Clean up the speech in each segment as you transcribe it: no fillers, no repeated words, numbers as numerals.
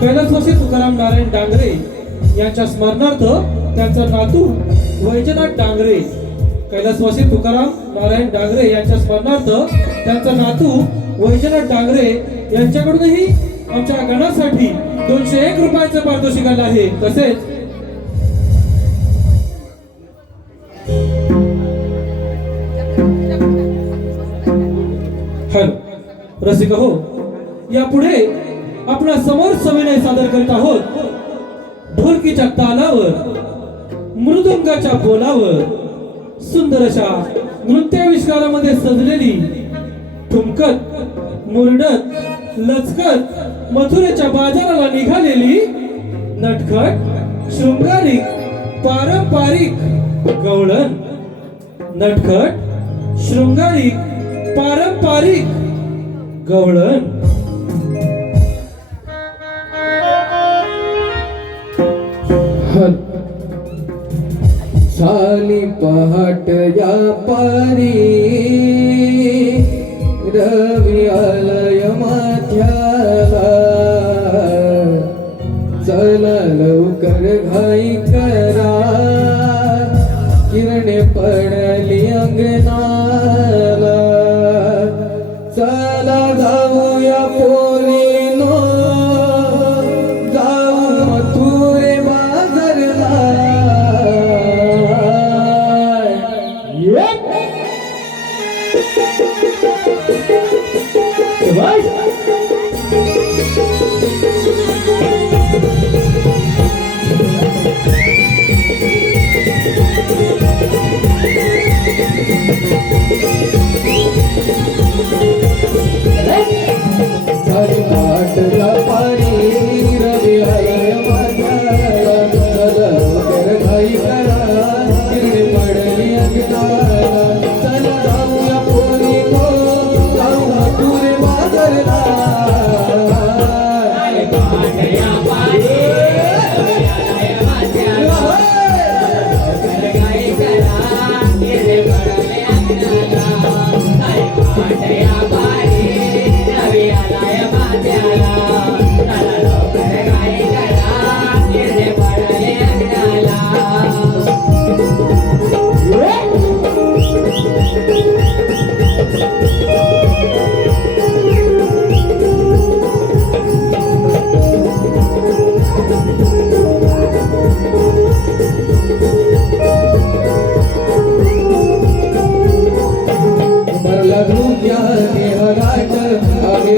कैलासवासी तुकाराम नारायण डांगरे यांच्या स्मरणार्थ त्यांचा नातू वैजनाथ डांगरे कैलासवासी तुकाराम नारायण डांगरे यांच्या स्मरणार्थ त्यांचा नातू वैजनाथ डांगरे यांच्याकडूनही आमच्या गणासाठी 201 रुपयाचं पारितोषिक आलं आहे। तसेच रसिक हो, यापुढे आपल्या समोर सविनय सादर करत आहोत। ढोलकीच्या तालावर मृदुंगाच्या बोलावर सुंदर अशा नृत्याविष्कारामध्ये सजलेली ठुमकत मुरडत लचकत मथुरेच्या बाजाराला निघालेली नटखट शृंगारिक पारंपरिक गवळण नटखट शृंगारिक पारंपरिक गवळण। झाली पहाट या पारी रवी आलय माथ्याला चला लवकर घाई करा किरणे पडली अंगणाला चला जाऊया पोरीनो जाऊ मथुरे बाजारला। झाली पहाट या पारी रवी आलय माथ्याला चला लवकर घाई करा किरणे पडली अंगणाला चला जाऊया पोरीनो जाऊ मथुरे बाजारला।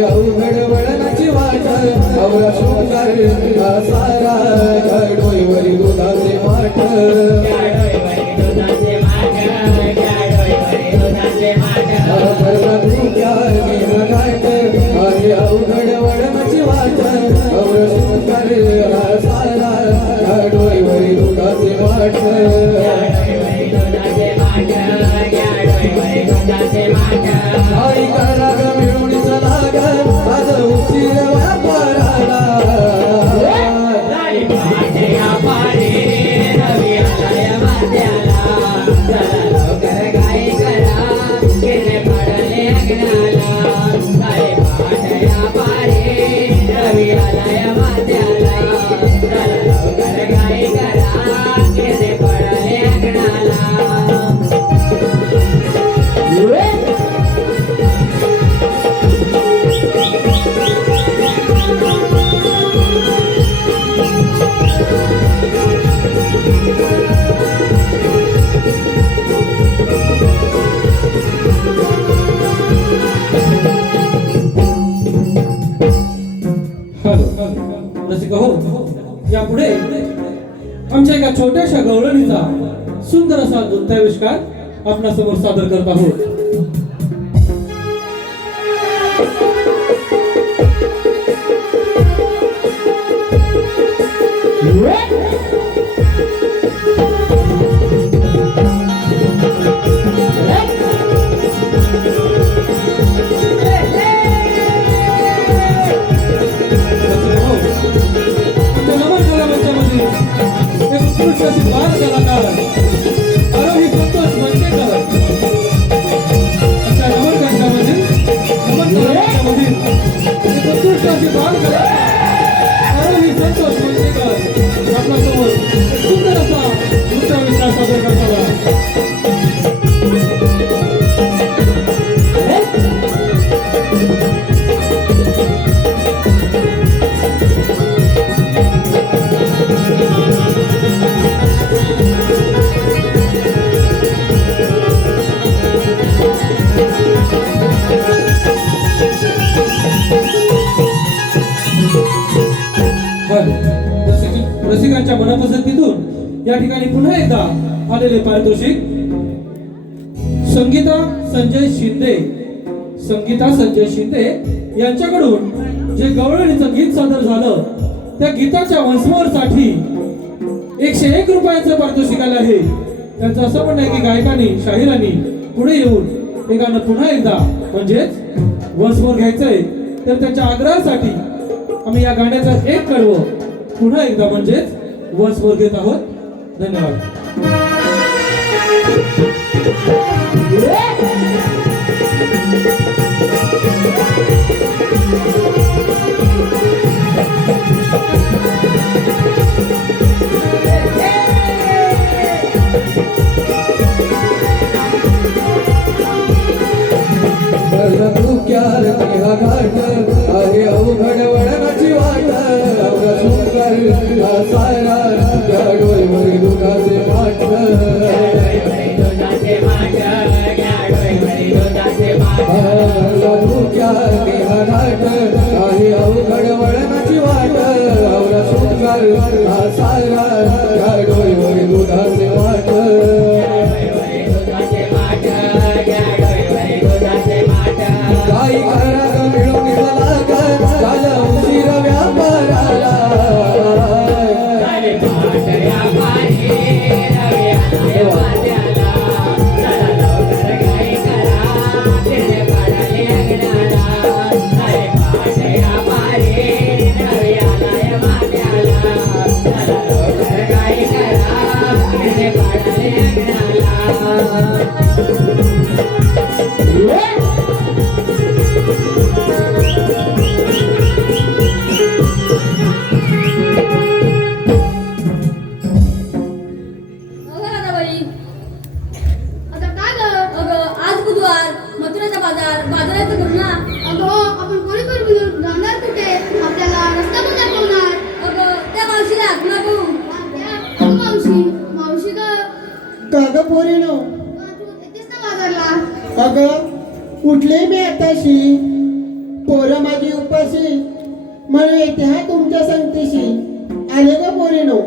अवघड वळणाची वाट अवरा शृंगार सारा डोईवरी दुधाचे माठ अवघड वळणाची वाट अवरा शृंगार सारा डोईवरी दुधाचे माठ आई करा ग मिळून चला ग आज उशीर व्यापाराला। रसिक हो, यापुढे आमच्या एका छोट्याशा गवळणीचा सुंदर असा नृत्याविष्कार आपल्या समोर सादर करत आहोत। उत्कृष्ट अशी बाल कलाकार आरोही संतोष मंगेकर आपल्यासमोर एक सुंदर असा नृत्य विचार सादर करताना रसिकांच्या मनपसंतीतून या ठिकाणी पुन्हा एकदा आलेले पारितोषिक संगीता संजय शिंदे यांच्याकडून जे गवळणीचं गीत सादर झालं त्या गीताच्या वंशमोरसाठी 101 रुपयांचं पारितोषिक आलं आहे. त्यांचं असं म्हणणं आहे की गायकांनी शाहिरांनी पुढे येऊन हे गाणं पुन्हा एकदा म्हणजेच वंशमोर घ्यायचंय तर त्यांच्या आग्रहासाठी आम्ही या गाण्याचं एक कडवं पुन्हा एकदा म्हणजेच वंशमोर घेत आहोत. धन्यवाद. धुक्यार हा घाट आहे अवघड वळणाची वाट अवघा सुंदर हा सारा त्या डोईवर दुधाचे पाठ धुक्यार हा घाट आहे अवघड वळणाची वाट अवघा सुंदर हा सारा त्या डोईवर दुधाचे पाठ काही घरात मिळून लागा झाला उशीर व्यापाराला काग पोरीनो अगं उठले मी आताशी पोरं माझी उपाशी म्हणून येते हा तुमच्या संगतीशी आले का पोरीनो.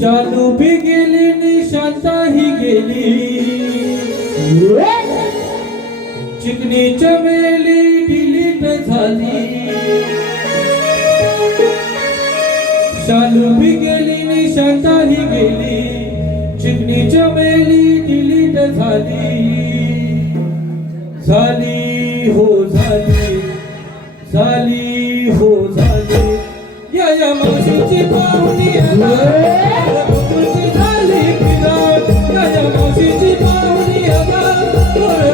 शालू भी गेली निशांताही गेली चिकनी चमेली डिलीट झाली. शालू भी गेली निशांताही गेली चिकनी चमेली डिलीट झाली. झाली हो झाली झाली हो झाली या मावशीची पाहुणी गोकुळची झाली फिदा या मावशीची पाहुणी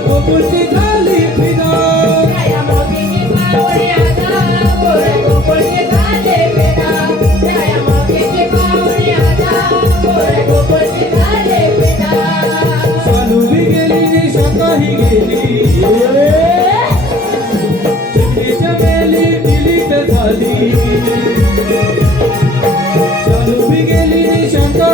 गोकुळची झाली फिदा. शालू भी गेली निशांताही गेली चिकनी चमेली डिलीट झाली. शालू भी गेली निशांता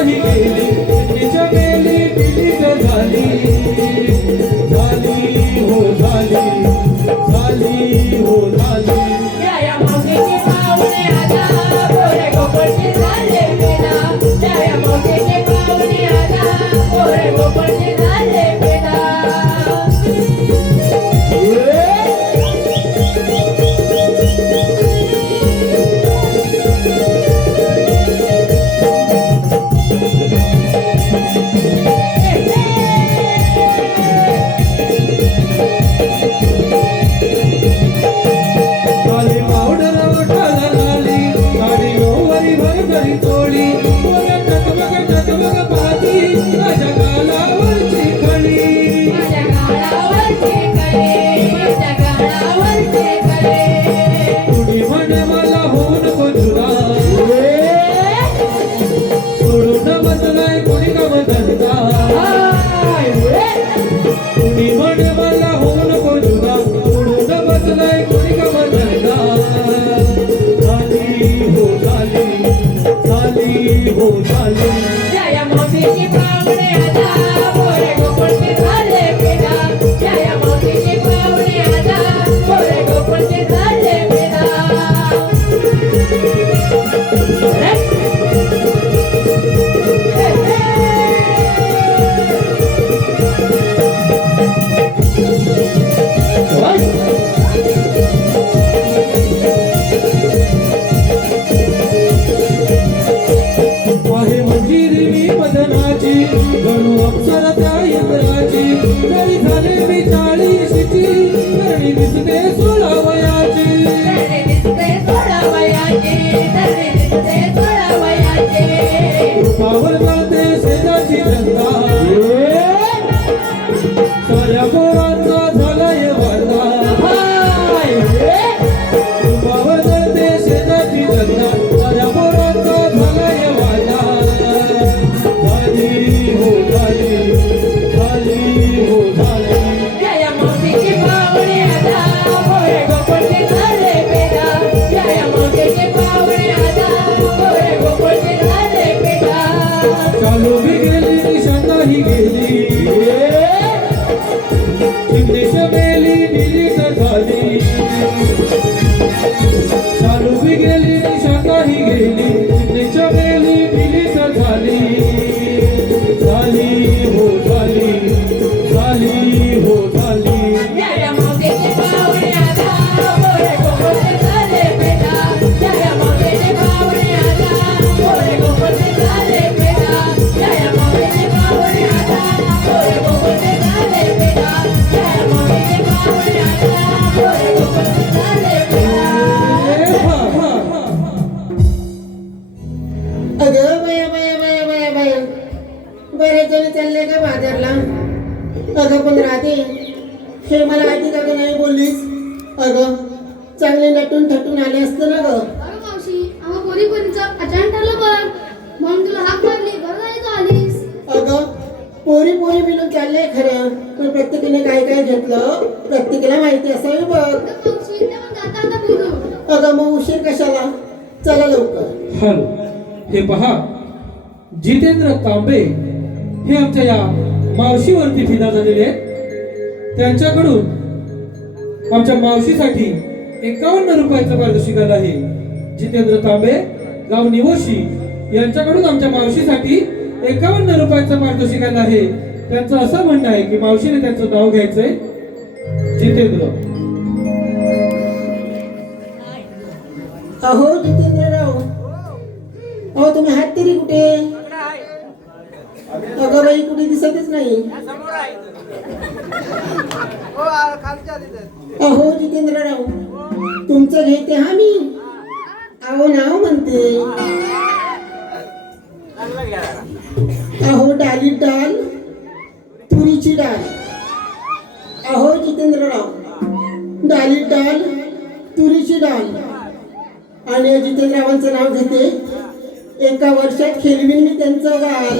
का बाजारला? अगं पण राधे, हे मला आधी का गं नाही बोललीस? अगं चांगले नटून थटून आले असतं ना ग. अरे मावशी, आम्हा पोरीपोरींचं अचानक ठरलं बघ. म्हणून तुला हाक मारली, बरं झाली तू आलीस. अगं पोरी पोरी मिळून चाललंय खरं, पण प्रत्येकाने काय काय घेतलं प्रत्येकाला माहिती असावी बघ. अगं मावशी, ते मग आता बोलू. अगं मग उशीर कशाला? चला लवकर. हॅलो, हे पहा, जितेंद्र तांबे हे आमच्या या मावशीवरती फिदा झालेले आहेत. त्यांच्याकडून आमच्या मावशीसाठी 51 रुपयाचं पारितोषिक आलं आहे. जितेंद्र तांबे, गाव निवोशी, यांच्याकडून आमच्या मावशीसाठी 51 रुपयाचं पारितोषिक आलं आहे. त्यांचं असं म्हणणं आहे की मावशीने त्यांचं नाव घ्यायचंय जितेंद्र. अहो जितेंद्रराव, अहो तुम्ही हात तरी कुठे? अगं बाई कुठे दिसतच नाही. अहो जितेंद्रराव, तुमचं घेते हा मी. अहो नाव म्हणते. अहो डालीत डाल, तुरीची डाळ. अहो जितेंद्रराव, डालीत डाल, तुरीची डाळ. आणि जितेंद्ररावांचं नाव घेते. एका वर्षात खेळवीन मी त्यांचं गाल.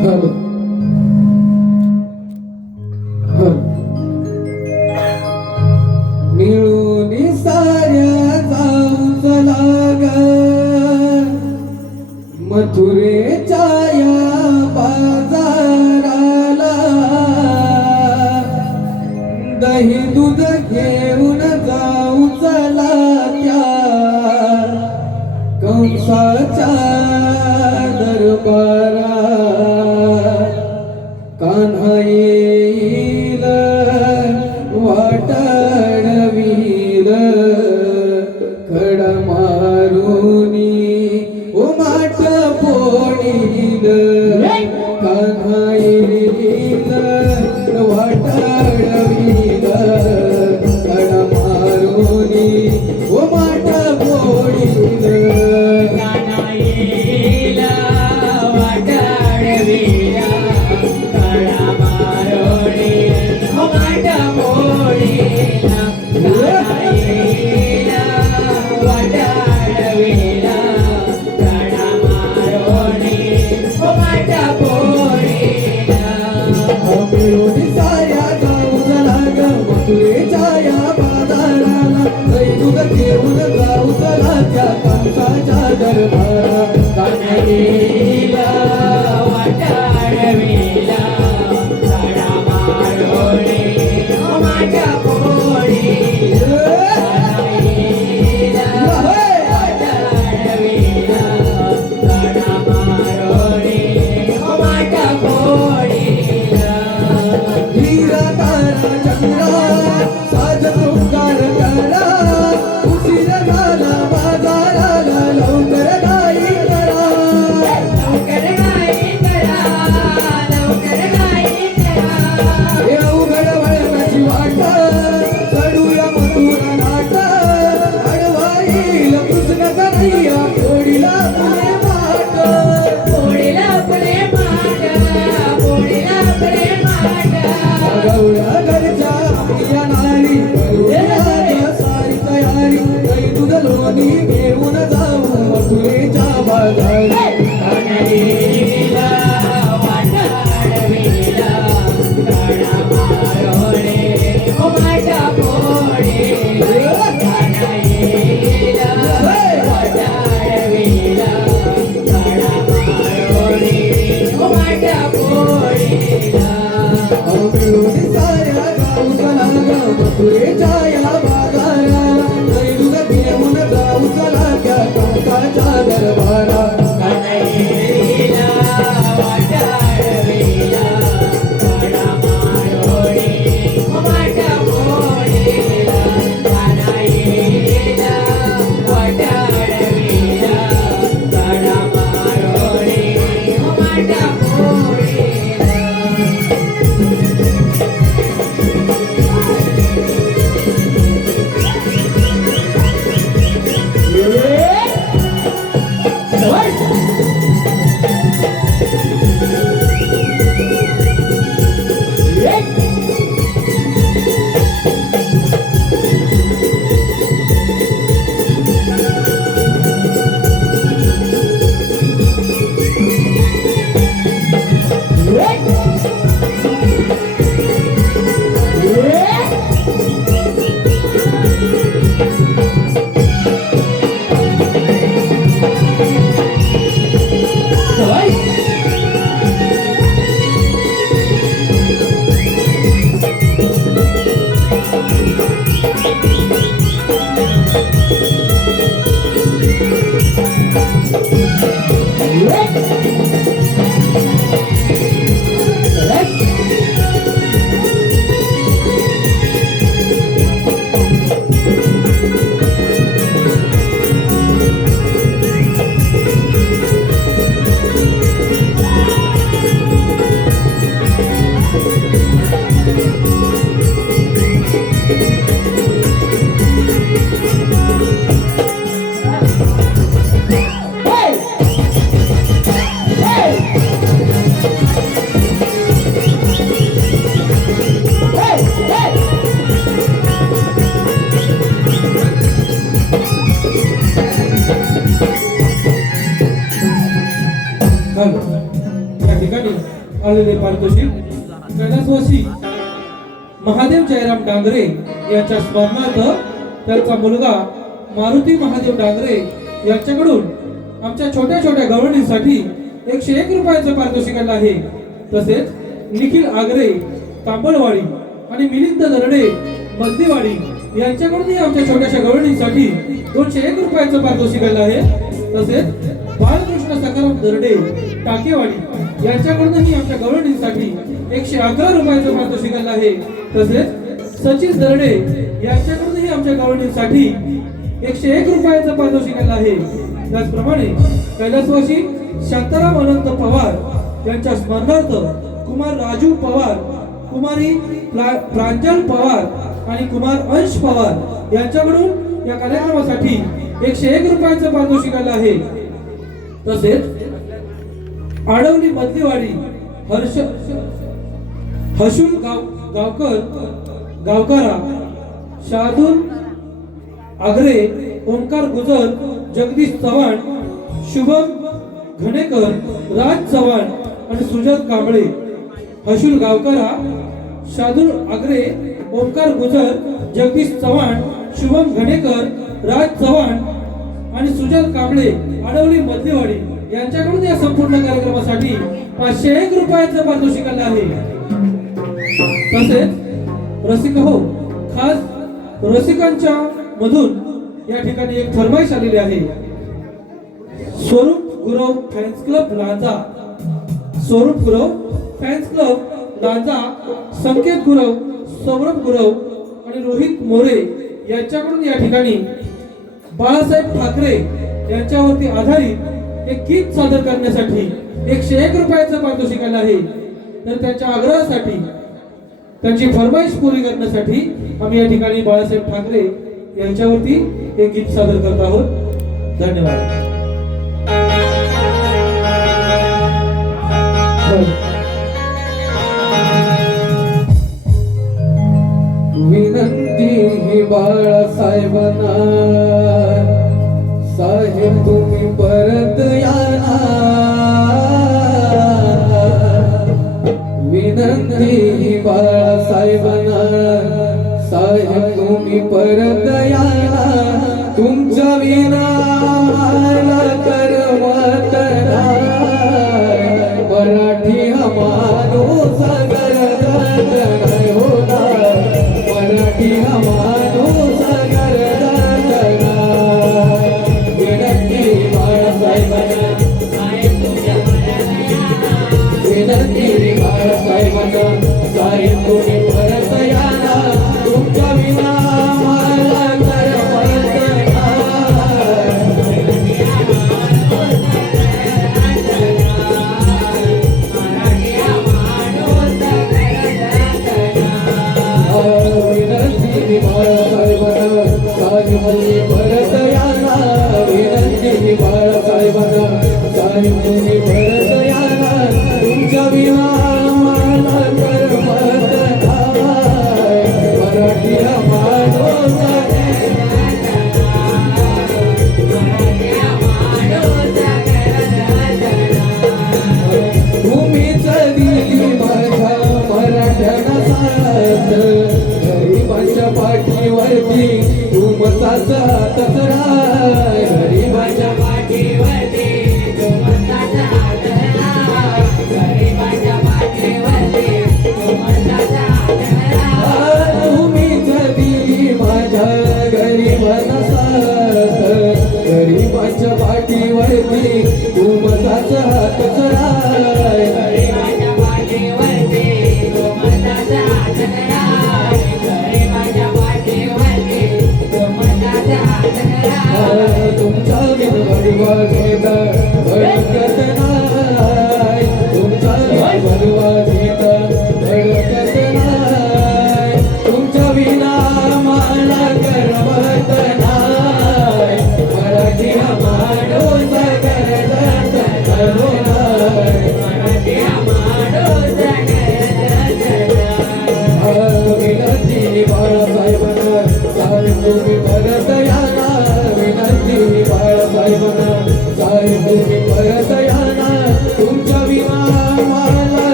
हॅलो हॅलो, निळूनी साऱ्या जाऊ चला ग मथुरेच्या या बाजाराला. दही दूध घेऊन जाऊ चला त्या कंसाच्या दरबारा. कान्हा येईल वाटाडवील खडा मारुनी उमाट पोळील. कान्हा येईल वाटाडवील खडा मारुनी उमाट पोळील. मिळून साऱ्या जाऊ चला ग मथुरेच्या या बाजाराला. दही दूध घेऊन जाऊ चला त्या कंसाच्या दरबारा. कान्हा येईला वाटाडवीला खडा मारुनी उमाट पोळीला. हीरा तारा चंद्रा साज शृंगार करा. उशीर झाला बाजाराला लवकर नाही करा. हे अवघड वळणाची वाट चढूया मथुरा नाट. आडवा येईल कृष्ण कन्हैया पोळीला पुणे माट. गवळ्या घरच्या आपल्या नारी करूया सारी तयारी. दही दूध लोणी घेऊन जाऊ मथुरेच्या बाजारी. मिळून साऱ्या जाऊ चला ग मथुरेच्या या बाजाराला. दही दूध घेऊन जाऊ चला त्या कंसाच्या दरबारा. वाटाडवीला या ठिकाणी आलेले पारितोषिक कैलासवासी महादेव जयराम डांगरे यांच्या स्मरणार्थ त्यांचा मुलगा मारुती महादेव डांगरे यांच्याकडून आमच्या छोट्या छोट्या गवळणींसाठी 101 रुपयाचं पारितोषिक आलं आहे. तसेच निखिल आगरे तांबळवाडी आणि मिलिंद दरडे मजलीवाडी यांच्याकडूनही आमच्या छोट्याशा गवळणींसाठी 201 रुपयाचं पारितोषिक आलं आहे. तसेच बालकृष्ण सखाराम दरडे टाकेवाडी यांच्याकडूनही आमच्या गवळणींसाठी 111 रुपयाचं पारितोषिक आलं आहे. तसेच सचिन दरडे यांच्याकडूनही आमच्या गवळणींसाठी 101 रुपयाचं पारितोषिक आलं आहे. त्याचप्रमाणे कैलासवासी शांताराम अनंत पवार यांच्या स्मरणार्थ कुमार राजू पवार, कुमारी प्रांजल पवार आणि कुमार अंश पवार यांच्याकडून या कार्यक्रमासाठी 101 रुपयाचं पारितोषिक आलं आहे. तसेच आडवली मधलीवाडी हर्षुल गावकरा शार्दूल आगरे ओंकार गुजर जगदीश चव्हाण शुभम घणेकर राज चव्हाण आणि सुजात कांबळे. हर्षुल गावकरा शार्दूल आगरे ओंकार गुजर जगदीश चव्हाण शुभम घणेकर राज चव्हाण आणि सुजात कांबळे आडवली मधलीवाडी यांच्याकडून या संपूर्ण कार्यक्रमासाठी 501 रुपयाचं पारितोषिक आलं आहे. तसेच रसिक हो खास रसिकांच्या मधून या ठिकाणी एक फरमाईश आलेली आहे. स्वरूप गुरव फॅन्स क्लब लांजा, स्वरूप गुरव फॅन्स क्लब लांजा, संकेत गुरव, सौरभ गुरव आणि रोहित मोरे यांच्याकडून या ठिकाणी बाळासाहेब ठाकरे यांच्यावरती आधारित एक गीत सादर करण्यासाठी 101 रुपयाचं पारितोषिक आलं आहे. तर त्यांच्या आग्रहासाठी त्यांची फरमाईश पुरी करण्यासाठी आम्ही या ठिकाणी बाळासाहेब ठाकरे यांच्यावरती एक गीत सादर करत आहोत. धन्यवाद. विनंती बाळासाहेबांना, साहेब तुम्ही परत या. विनंती बाळासाहेबांना, साहेब तुम्ही परत या. तुमच्या विना मला करमत नाही. मराठी हा माणूस गरज होणार. मराठी हा माणूस गरज नाही. विनंती बाळासाहेबांना, विनंती बाळासाहेबांना, साहेब तुम्ही परत या. तुमच्या विना मला करमत विनंती बाळासाहेबांना, साहेब तुम्ही परत या. विनंती बाळासाहेबांना, साहेब तुम्ही परत या. तुमच्या विना मला करमत नाही. मराठी हा माणूस तुम्हीच दिली माझ्या मराठ्याला साथ. गरिबांच्या पाठीवरती तुमचाच हात राय. गरिबांच्या पाठीवरती तुमचाच हात राय. गरिबांच्या पाठीवरती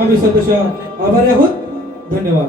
आम्ही संतोषा आभारी आहोत. धन्यवाद.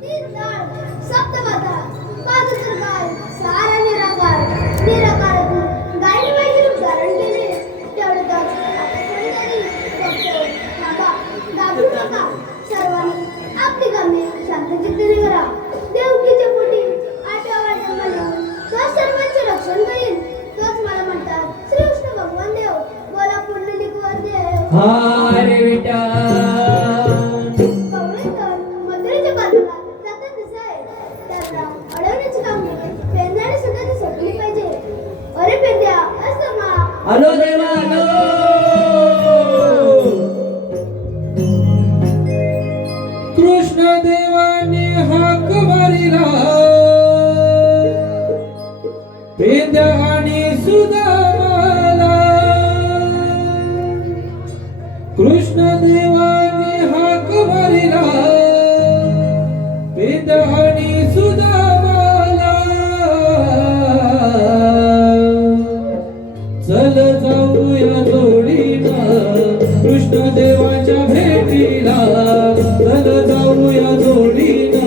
तीन ताळ, सप्तमाता, पादुर्गाय, सारा निराकार, निराकारातून गायी पाहिजे रूप धारण केले. तेवढंच आता कोणीतरी फक्त थांबा, घाबरू नका. सर्वांनी आपली कामे शांतचित्ताने करा. देवकीच्या पोटी आठव्या मला तो सर्वांचे रक्षण करील. तोच मला म्हणतात श्रीकृष्ण भगवान देव. बोला पुंडलिकवर देव. हरे विठ्ठल. कवळेकर मथुरेच्या बाजूला जातात दिसाय. त्यांना अडवण्याची कामगिरी पेंद्याने सुद्धा ती सोडली पाहिजे. अरे पेंद्या असतो मा. आलो देवा आलो. कृष्ण देवाने हाक मारिला पेंद्या आणि सुदामाला. कृष्ण देवाने हाक मारिला पेंद्या आणि सुदामाला. चल जाऊया जोडीनं कृष्ण देवाच्या भेटीला. चल जाऊया जोडीनं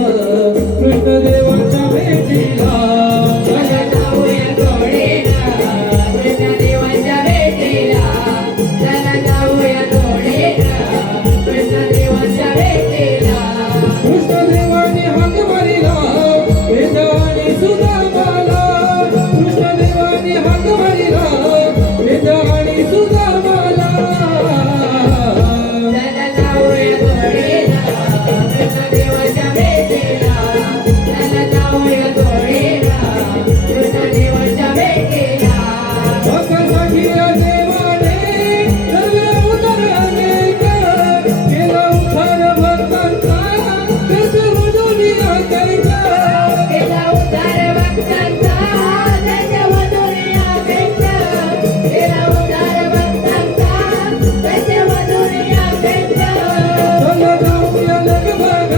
कृष्ण देवाच्या भेटीला. चला जाऊया जोडीनं कृष्ण देवाच्या भेटीला. चला जाऊया जोडीनं कृष्ण देवाच्या भेटीला. कृष्ण देवाने हाक मारिला पेंद्या आणि सुदामाला. कृष्ण देवाने हाक मारिला पेंद्या आणि सुदामाला. चला जाऊया जोडीनं कृष्ण देवाच्या भेटीला. चला जाऊया जोडीनं कृष्ण देवाच्या भेटीला. भक्तांसाठी या देवाने सर्व उद्धार अनेक केला. उद्धार भक्तांचा त्याचे वधूनी ऐकायचा. केला उद्धार भक्तांचा त्याच्या वधूने आकायचा. केला उद्धार भक्तांचा त्याच्या वधूने आकायचा. चला जाऊया लगबग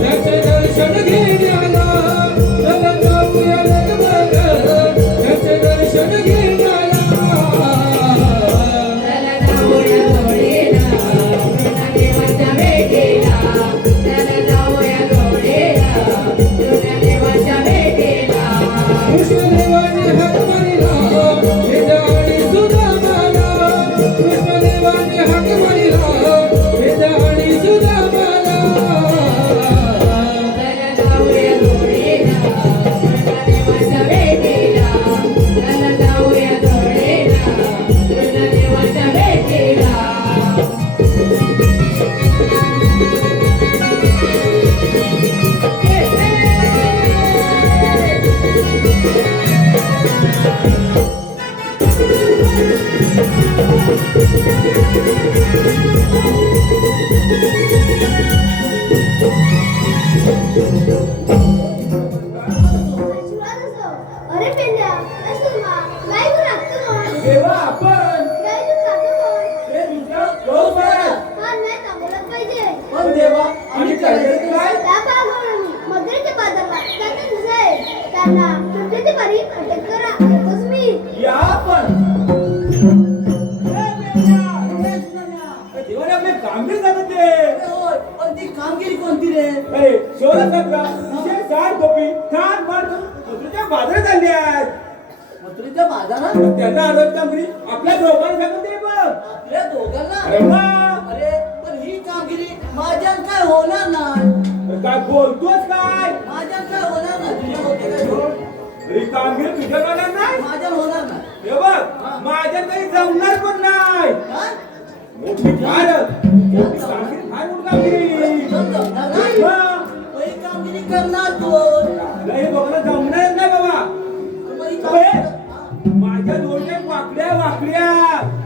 त्याचे दर्शन घेण्याला. चला जाऊया लगबग त्याचे दर्शन घेण्याला. चला जाऊया जोडीनं कृष्ण देवाच्या भेटीला. चला जाऊया जोडीनं कृष्ण देवाच्या भेटीला. कृष्ण देवाने हाक मारिला पेंद्या आणि सुदामाला. कृष्ण देवाने हाक मारिला पेंद्या आणि सुदामाला. चला जाऊया जोडीनं कृष्ण देवाच्या भेटीला. चला जाऊया जोडीनं कृष्ण देवाच्या भेटीला. आशीर्वाद असो. अरे पेंद्या असतो मा. गाय दूध राखतो कोण? देवा आपण गाय दूध खातो कोण? हे दुसरं रोज बघा. हा नाही थांबवलंच पाहिजे. पण देवा आम्ही करायचं काय? त्या भागावर मथुरेच्या बाजारला जातात दिसाय. त्यांना तुमच्या ते बरी अटक करा. येतोच मी. या आपण देवाने आपले कामगिरी सांगत ते. पण ती कामगिरी कोणती रे? अरे 16-17 विशेष 60 गोपी छान मार मथुरेच्या बाजारात आले आहेत. मथुरेच्या बाजारात मग त्यांना आरोग्य कामगिरी आपल्या दोघांना सांगत ते बघ. आपल्या दोघांना. अरे वा. अरे पण ही कामगिरी माझ्या काय होणार नाही. काय बोलतोस काय? माझ्या काय होणार नाही. तुझ्या होते काय होणार? अरे कामगिरी तुझ्या होणार नाही. माझ्या होणार नाही. हे बघ माझ्या काही जमणार पण नाही. काय? मोठी फार मोठी कामगिरी फार मोठी कामगिरी जमणार नाही. मग मग ही कामगिरी करणार कोण? तुला हे बघणं जमणार नाही बाबा मग ही अबे, कामगिरी- माझ्या दोन्ही वाकड्या वाकड्या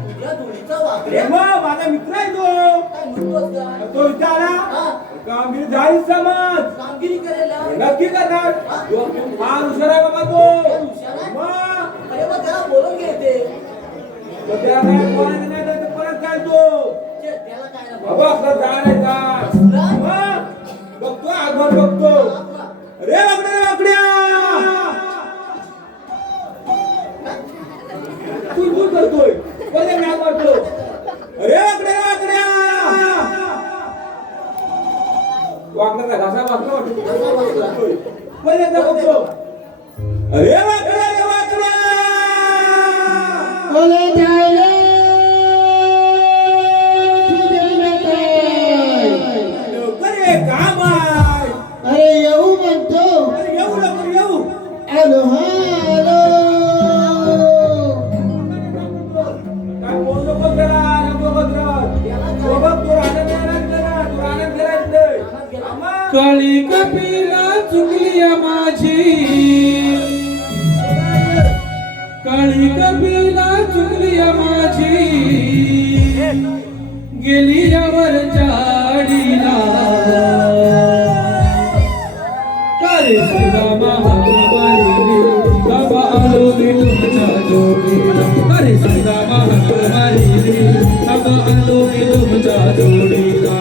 तुझ्या दोन्हीचा वाकड्या अरे वा, माझा मित्र आहे तो काय म्हणतोस काय? तो विचारा हा? कामगिरी जाईल समज कामगिरी करायला नक्की करणार फार हुशार आहे बाबा हुशार तो आहे? मग अरे मग त्याला बोलून घ्यायचे. मग त्याला काय बोलायचं नाही तर परत काय तो त्याला काय ना बाबा असं जाणार का मग बघतो आगवर बघतो अरे वाकड्या वाकड्या तू करतोय पहिले मी आग मारतो अरे वाकड्या वाकड्या वाकड्याचा घासा वाचतो पहिल्यांदा बघतो अरे वाकड्या रे वाकड्या ओले जायले तुझे नेताय. लवकर ये काम आहे अरे येऊ म्हणतो. अरे येऊ लवकर येऊ आलो हा आलो. काय बोल नको त्याला नको बघ तू राहण्यात नाही तू राहण्यात गेलाय आम्हा काळी कपिला चुकली माझी काळी कपिला चुकली माझी गेली यावर जाडीला काळे सुदामा हनुमानी बाबा आलो मी तुमच्या जोडीला अरे सुदामा हनुमानी बाबा आलो मी तुमच्या जोडीला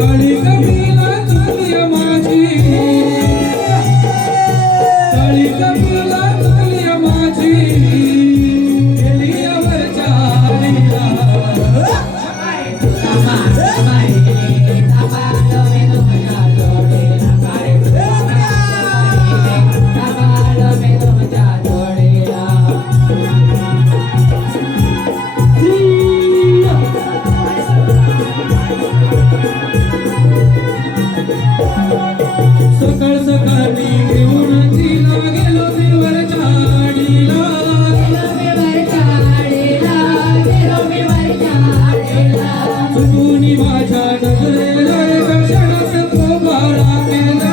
काळी कपिला चुकली माझी काळी कपिला चुकली माझी गेली यावर जाडीला सकाळ सकाळी घेऊन तिला गेलो देवर झाडीला चुकून माझ्या नजरेला एका क्षणात पोबारा केला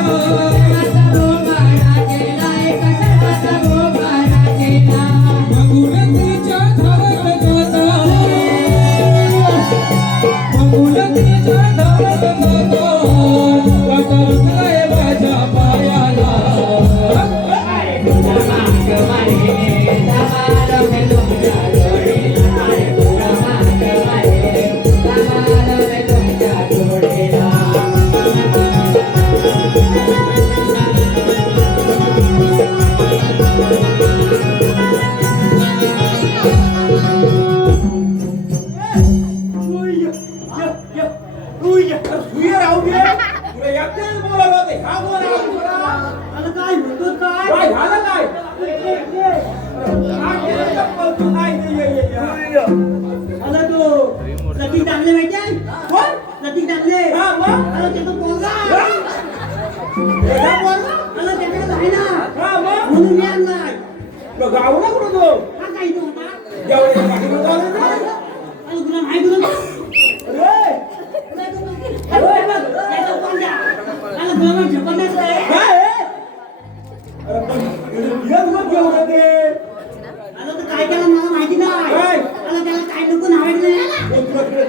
मागून तिच्या धावत जाता मागून तिच्या धावत जाता वाटा रुतलाय माझ्या पायाला राहू दे तुला एकट्याने बोलावलं होते हा बोला काय म्हणतो काय? काय झालं काय हा केलं चप्पल तू नाही ते ये. आला तो लकी चांगले माहिती आहे? कोण लकी चांगले हा मग आला त्याचा पोरगा एका बोल आला त्याच्याकडे आहे ना हा मग म्हणून मी आणलाय. मग गाव ना कुठं तो हा काही तो होता जेवढे पाठीमागं जाऊ दे. आला तुला माहिती तुला अरे त्याचा पोरगा आला तुला माहिती झपटच काय? काय आहे? अरे पण इथं मग जेवढं ते आला तर काय केलं मला माहिती नाही. काय? आला त्याला काय नको नावायचं नाही. मग तुला तिकडे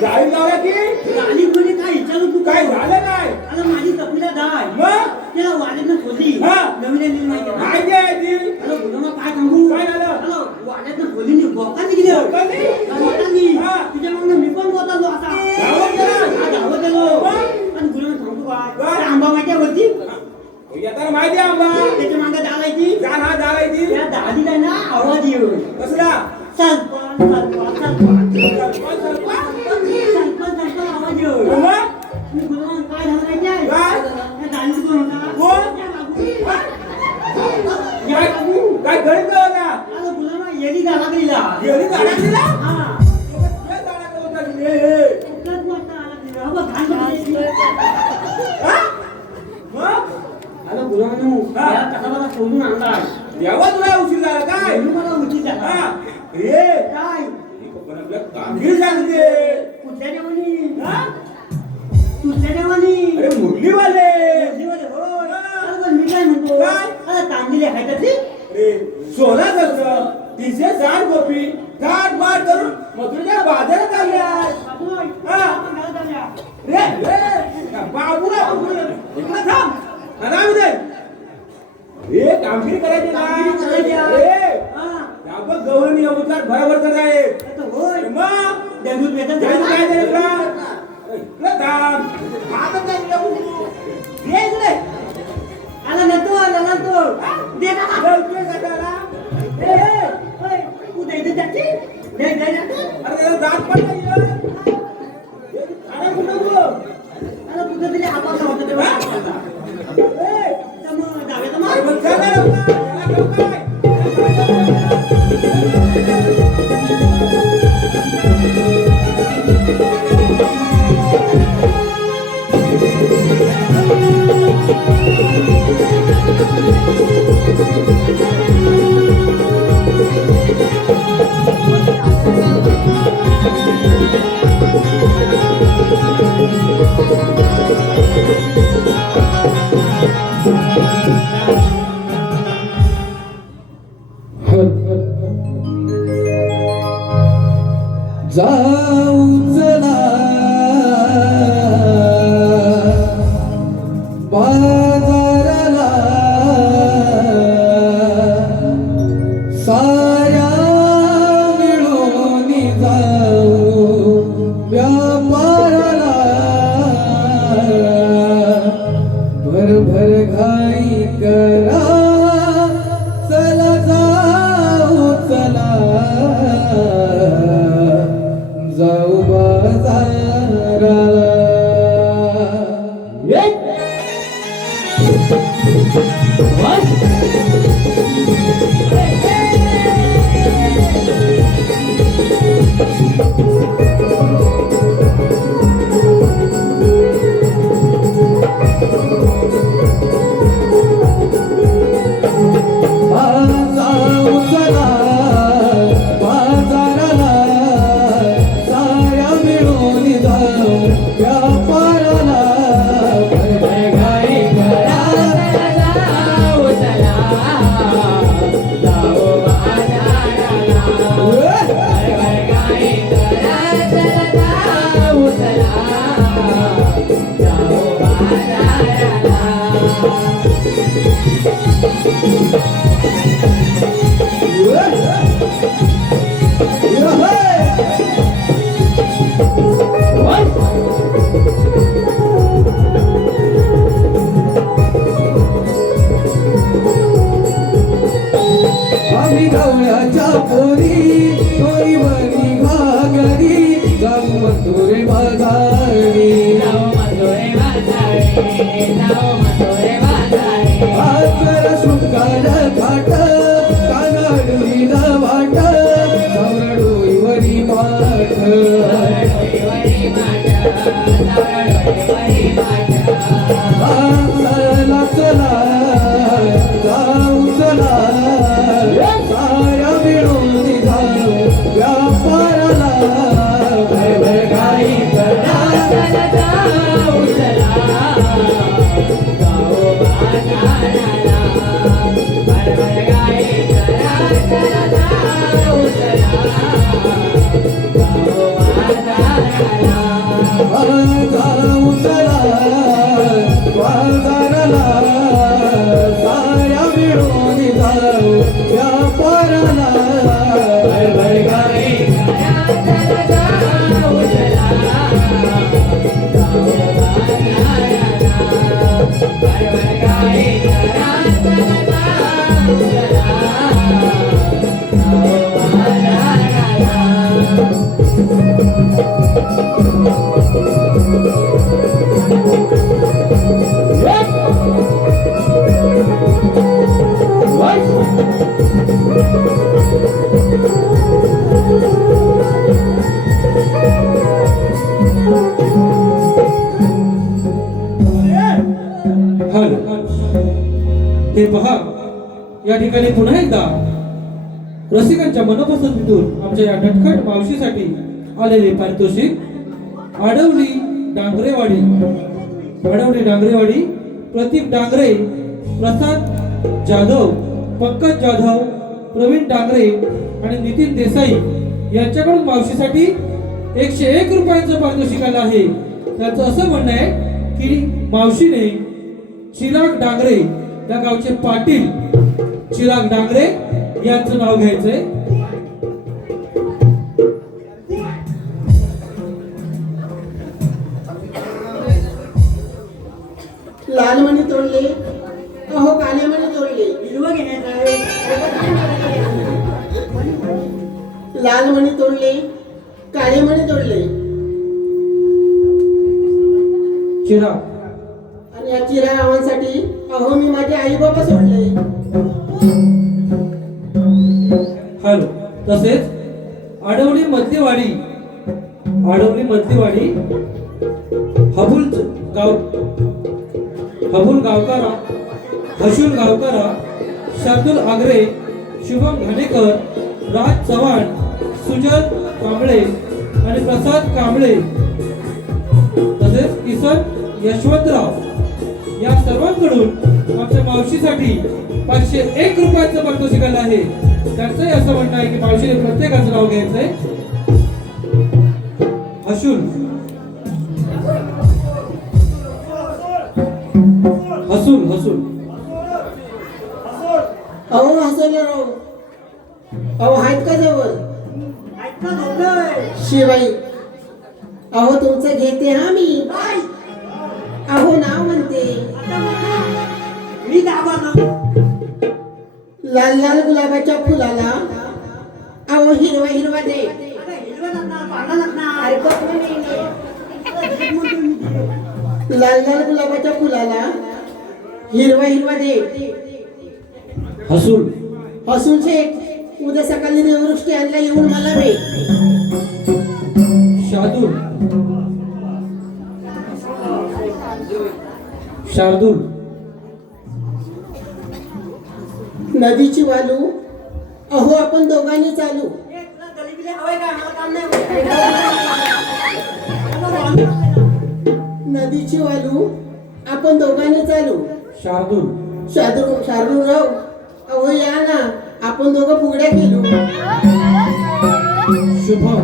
जाळी लावला की गाली कोणी काय विचारू तू काय झालं काय आला माझी कपिला दाय मग त्याला वाड्यातनं खोली हा. नवीन नवीन माहिती आहे ना? माहिती आहे ती आला गुन्हा काय सांगू काय झालं? आला वाड्यातनं खोली बोकांनी गेली बोकांनी? बोकांनी हा. तुझ्या मागनं मी पण बोलतो आता धावत गेला? हा, धावत गेलो मग? आणि गुन्हा सांगतो काय काय? त्या आंबा माहिती आहे वरती येताना माहिती आहे आंबा त्याच्या मागे डालायची जाण हा झालायची त्या डालीला आहे ना आवाज येऊ कसला सरपंच सरपंच सरपंच सरपंच सरपंच सरपंच आवाज येऊ मग आणि गुन्हा काय झालं माहिती आहे काय? त्या डालीचं कोण होता कोण? त्या बाबू. काय काय गणित होता आला गुन्हा येली झाला गेला गेली अडकलीला हा त्या झाडात होता की हे. इतकाच मोठा आला गेला. अबा, घाण झाली. हा? मग आला गुलामनू हा. या शोधून आणलाय तेव्हा तुला उशीर झाला काय म्हणून मला उचित झाला हा हे काय पण आपल्या कामगिरी सांगते कुठल्या देवानी हा? कुठल्या देवानी अरे मुरलीवाले मुरलीवाले, हो. अरे पण मी काय म्हणतो काय? अरे तांदळी आहे त्यातली अरे सोळा खर्च 360 कॉपी गाठ मार करून मथुरेच्या बाजारात चालल्या रे रे बाबूला इकडे थांब आराम दे हे कामगिरी करायची ना कामगिरी करायची आहे. रे हा. आपण गव्हर्नी अवतार भराभर कराय आता होय मग देवदूत वेतन त्याचं काय द्यायला. झालं इकडे थांब आता काय ये इकडे आला ना तो दे ना लवकर कशाला? ए, ए, ओय, तू दे दे त्याची दे दे ना. अरे त्याला दात पडला इकडं. अरे कुठं तू? अरे कुठं तरी आपापला होता तेव्हा ए, मग डाव्याचा अरे मार मग चला लवकर. याला घेऊ काय? जाऊ चला बाजाराला साऱ्या मिळून जाऊ व्यापाराला भरभर घाई करा चला जाऊ चला जाऊ बाजाराला जाऊ चला बाजाराला साऱ्या मिळून जाऊ व्यापाराला भरभर घाई करा जाऊ चला जाऊ बाजाराला भरभर घाई करा चला जाऊ चला जाऊ बाजाराला आम्ही गवळ्याच्या पोरी पोरीवरी घागरी जाऊ मथुरे बाजारी आजर शृंगार घाट कानाडुईला वाट सावरडोईवरी माठ चला चला जाऊ चला साऱ्या मिळून जाऊ व्यापाराला भरभर घाई करा जाऊ चला जाऊ ठिकाणी पुन्हा एकदा रसिकांच्या मनपसंतीतून आमच्या या नटखट मावशीसाठी आलेले पारितोषिक आडवली डांगरेवाडी प्रतीक डांगरे, प्रसाद जाधव, पंकज जाधव, प्रवीण डांगरे आणि नितीन देसाई यांच्याकडून मावशीसाठी 101 रुपयांचं पारितोषिक आलं आहे. त्यांचं असं म्हणणं आहे की मावशीने चिराग डांगरे या गावचे पाटील चिराग डांगरे यांचं नाव घ्यायचंय. लाल मणी तोडले अहो काले मणी तोडले. हिरवं घेण्यात आहे. लाल मणी तोडले काळे मणी तोडले. चिराग आणि या चिरा रावांसाठी अहो मी माझे आई बाबा सोडले. हॅलो. तसेच आडवली मधलीवाडी हबुल गावकारा, हशुल गावकारा, शार्दुल आगरे, शुभम घाणेकर, राज चव्हाण, सुजल कांबळे आणि प्रसाद कांबळे तसेच किसन यशवंतराव या सर्वांकडून आमच्या मावशीसाठी 501 रुपयांचं पारितोषिक आलं आहे. त्यांचंही असं म्हणणं आहे की मावशीने प्रत्येकाचं नाव घ्यायचंय. हसूल अहो हसले राव अहो आहेत का जवळ ऐका झोपलोय. शिवाई अहो तुमचं घेते हा मी. अहो नाव म्हणते आता म्हणा. मी दाबा लाल लाल गुलाबाच्या फुलाला अहो हिरवा हिरवा दे. हिरवं लागणार, पांढरं लागणार. लाल लाल गुलाबाच्या फुलाला हिरवा हिरवा दे. हसून शेठ उद्या सकाळी देववृष्टी आणला येऊन मला भेट. शार्दूल नदीची वालू अहो आपण दोघांनी चालू. गलीबिली हवंय काय? मला काम नाही. नदीची वालू आपण दोघांनी चालू. शार्दूल राव अहो या ना आपण दोघं फुगड्या खेळू. शुभम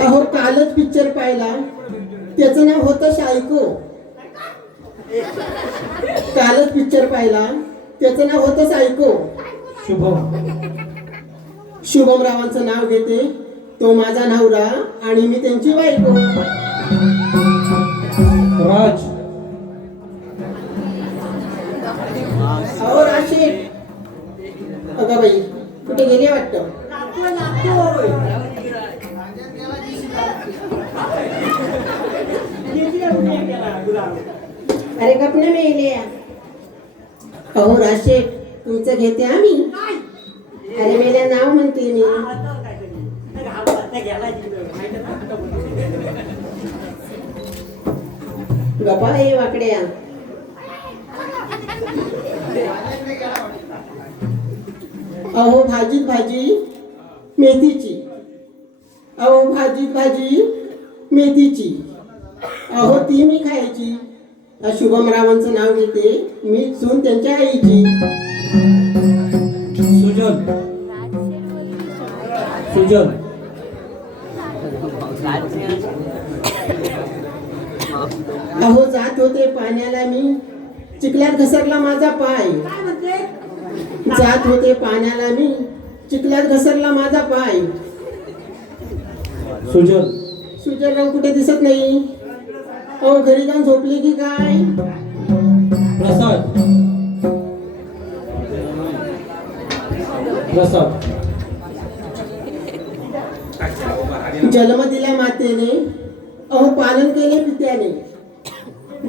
अहो कालच पिक्चर पाहिला त्याचं नाव होतं सायको. कालच पिक्चर पाहिला त्याचं नाव होतं सायको. शुभम रावांचं नाव घेते तो माझा नवरा आणि मी त्यांची बायको. राज अहो राशेठ अगं बाई कुठे गेले वाटतं. अरे गपने मेले. अहो राशेठ तुमचं घेते आम्ही. अरे मेल्या नाव म्हणते मी. गप्पा ये वाकड्या. अहो भाजीत भाजी मेथीची. अहो भाजीत भाजी मेथीची. अहो ती मी खायची. शुभम रावांचं नाव घेते मी सून त्यांच्या आईची. सुजल अहो जात होते पाण्याला मी चिखलात घसरला माझा पाय. काय म्हणते? जात होते पाण्याला मी चिखलात घसरला माझा पाय. सुजल राव कुठे दिसत नाही. अहो घरी जाऊन झोपली की काय. प्रसाद जन्म दिला मातेने अहो पालन केले पित्याने.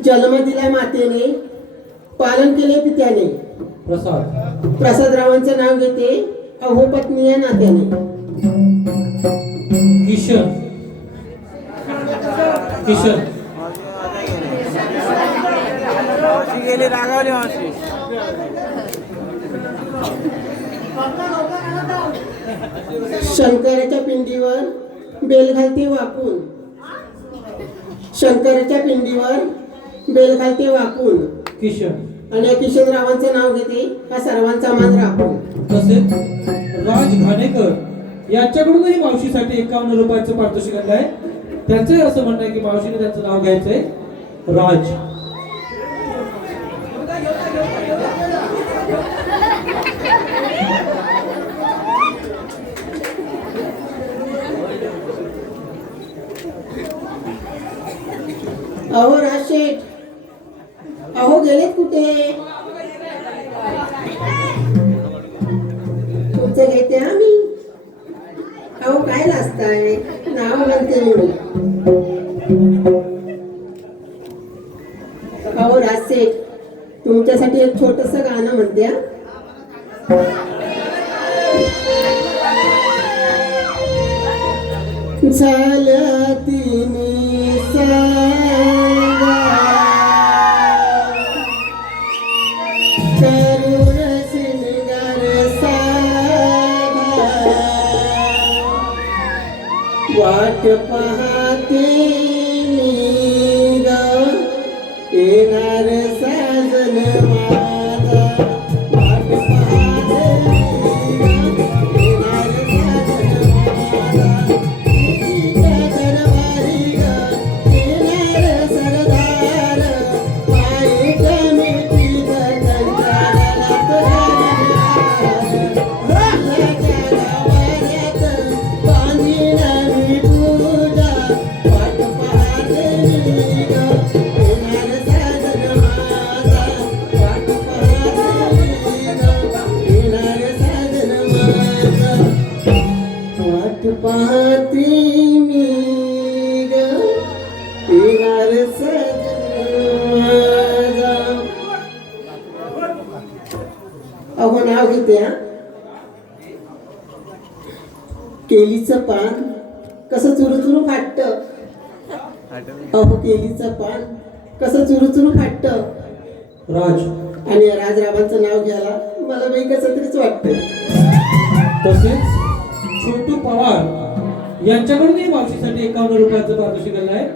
जन्म दिला मातेने पालन केले पित्याने. प्रसाद रावांचं नाव घेते अहो पत्नी या नात्याने. किशन गेली रागावली मावशी. शंकराच्या पिंडीवर बेल घालते वाकून, शंकराच्या पिंडीवर बेल घालते वाकून, किशन आणि या किशनरावांचं नाव घेते हा सर्वांचा मान राखून. तसेच राज घाणेकर यांच्याकडूनही मावशीसाठी 51 रुपयाचं पारितोषिक आणलं आहे. त्यांचंही असं म्हणणं आहे की मावशीने त्यांचं नाव घ्यायचंय राज. अहो राजशेठ, अहो गेलेत कुठे? तुमचं घेते आम्ही. अहो काय लाजताय, नाव म्हणते मी. अहो राजशेठ, तुमच्यासाठी एक छोटस गाणं म्हणते हा. झाल्या तिन्ही सांगा, करुण सिंगार साधा, वाट पाहते मी ग, येणार साजन माझा. वाट पाहते मी ग, येणार साजन माझा. दरबारी ग, येणार सरदार, पायी कमी पाहते मी ग, येणार सजन माझा. अहो नाव घेते हा. केलीचं पान कसं चुरूचुरू फाटत, अहो केलीचं पान कसं चुरूचुरू फाटत. राज. आणि या राजरावांचं नाव घ्यायला मला बाई कसं तरीच वाटतं. तसेच छोटू पवार यांच्याकडूनही मावशीसाठी 51 रुपयाचं पारितोषिक आणलं आहे.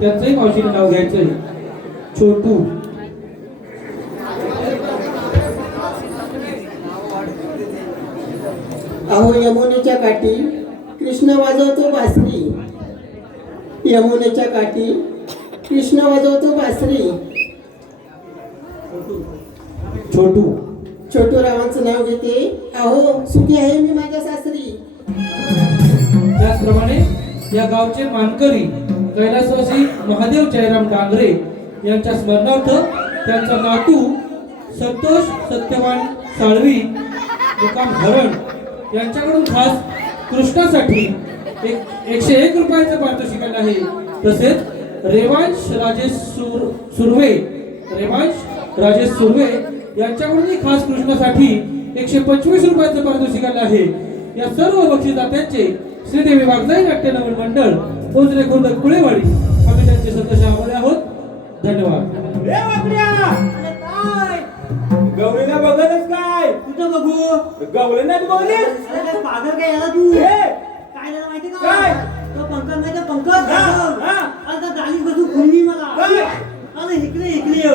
त्यांचंही मावशीने नाव घ्यायचंय छोटू. अहो यमुनेच्या काठी कृष्ण वाजवतो बासरी, यमुनेच्या काठी कृष्ण वाजवतो बासरी. छोटू. छोटू रावांचं नाव घेते, अहो सुखी आहे मी माझ्या सासरी. त्याचप्रमाणे या गावचे मानकरी कैलासवासी महादेव जयराम डांगरे यांच्या स्मरणार्थ त्यांचा नातू संतोष सत्यवान साळवी मुकाम धरण यांच्याकडून खास कृष्णासाठी 101 रुपयाचं पारितोषिक आणलं आहे. तसेच रेवांश राजेश सुर्वे यांच्याकडूनही खास कृष्णासाठी 125 रुपयाचं पारितोषिक आणलं आहे. या सर्व बक्षिसदात्यांचे श्रीदेवी वागजाई नाट्य नवन मंडळ पोचले खुर्द कुळेवाडी आम्ही त्यांचे सदस्य आभारी आहोत. धन्यवाद. ए बापऱ्या, अरे काय गौरीला बघतच काय? कुठं बघू? गौरी नाही बघलीस? अरे काय पागल काय याला तू? ए, काय झालं माहिती का? काय? तो पंकज नाही का पंकज? हा, हा. अरे त्या दालीत बसून खुलली मला. काय? अरे इकडे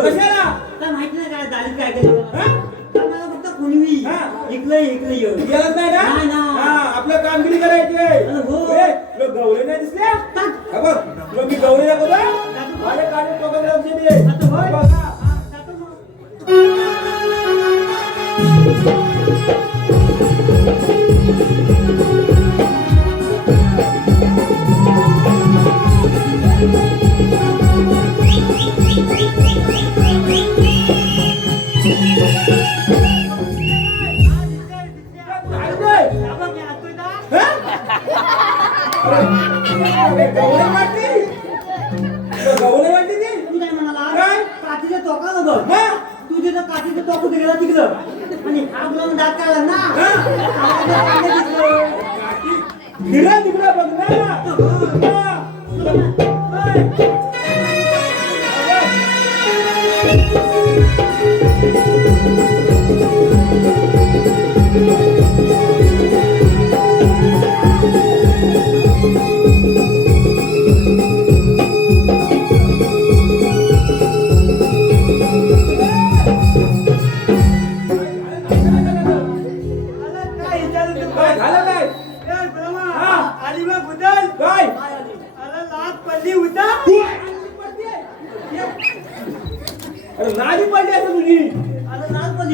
कशाला? काय माहिती नाही काय दालीत काय केलं मला. हा? तर मला फक्त खुलवी. हा. इकडे गेलंच नाही नाही ना? ना. हा, आपलं कामगिरी करायची. अरे हो. ए, तुला गौरी नाही दिसल्या? हा बघ, तुला मी गौरी दाखवतो. माझ्या काढून पकडलं लक्ष दे. आता होय. बघा. जातो मग. गौरी वाटली? तुला गौरी वाटली ती? तू काय म्हणाला? काय? काठीच्या टोकाला बघ. हा? तू तिथं काठीचं टोक कुठे गेला तिकडं आणि हा गुलाम दात काढला ना. हा? आवाजात पाणी दिसलं. फिरा तिकडे बघ ना. हा. तुला- अगं.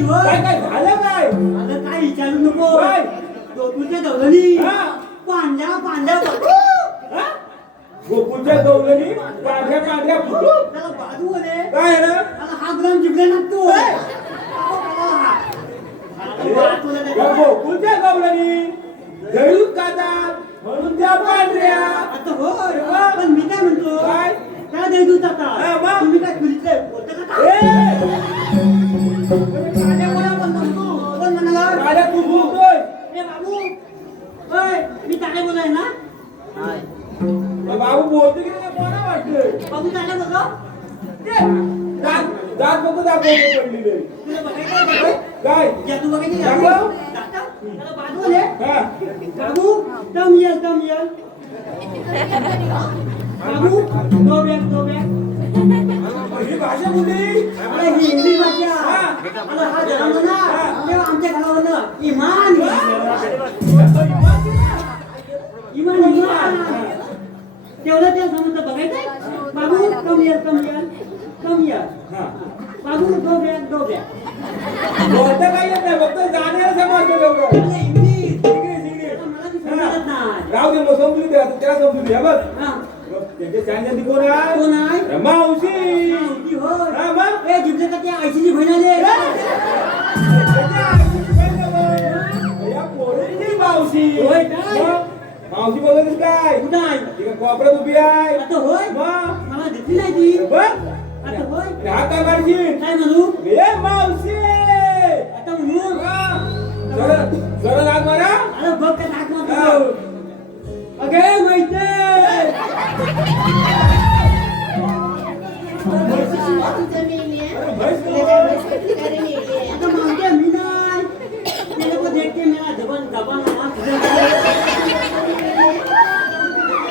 होती हो काय काय झालं काय अगं काय विचारू नको काय? गोकुळच्या दौलनी हा? पांढऱ्या पांढऱ्या हा? गोकुळच्या गवलनी पांढऱ्या पांढऱ्या फुटू त्याला बाजू बोले काय आहे ना त्याला हा ग्राम जिंकले लागतो या गोकुळच्या गवलनी जळून खातात म्हणून त्या पांढऱ्या आता हो पण मी काय म्हणतो काय? त्या देऊत हा, आता मग? तुम्ही काय खुलीतले बोलता का ए! काड्या कोणा बोलतो कोण म्हणाला काड्या तू बोलतोय ए बाबू होय मी ताडे बोलाय ना मग बाबू बोलतो की नाही कोणा वाटतंय बाबू ताडे बोलतो दात दात बघू दाखवतो पडलेले तुला बघायचं काय जादू बघायची दाखव. त्याला बाजू बोले हा बाबू कम यल बाबू दो बॅग ही भाषा कुठली अरे ही इंग्लिश भाषा हा. अरे हा जन्मला ना तेव्हा आमच्या घरावरनं इमान तेवढं ते समजतं बघायचंय बाबू कम यल हा बाबू दो बॅग बोलता काय येत नाही फक्त जाण्याला समजतं तेवढं अरे इंग्लिश इंग्लिश इंग्लिश मला बी समजत नाही राहू दे मग समजून दे आता त्याला समजून दे बघ हा त्यांच्या सांगण्याची कोण आहे कोण आहे मावशी मावशी होय हा मग ए जिंकले का त्या आयशीची बहीण आली त्याच्या आईची बहीण आहे. या पोरीची मावशी होय काय? मग? मावशी बोलतच काय कुठं आहे ती काय कोपऱ्यात उभी आहे आता होय मग मला दिसली नाही ती बघ आता होय हा काय मारशील काय म्हणू ए मावशी आता म्हणू हा. जरा जरा लाग मारा अरे बघ का नाक मारतो अगे माहिती तुझं मेली आहे. अरे म्हैस त्याच्या नको. वेळेस कुठली गाडी नेली आहे? आता माहिती मी नाही तेरे को देख के मेरा जबान आना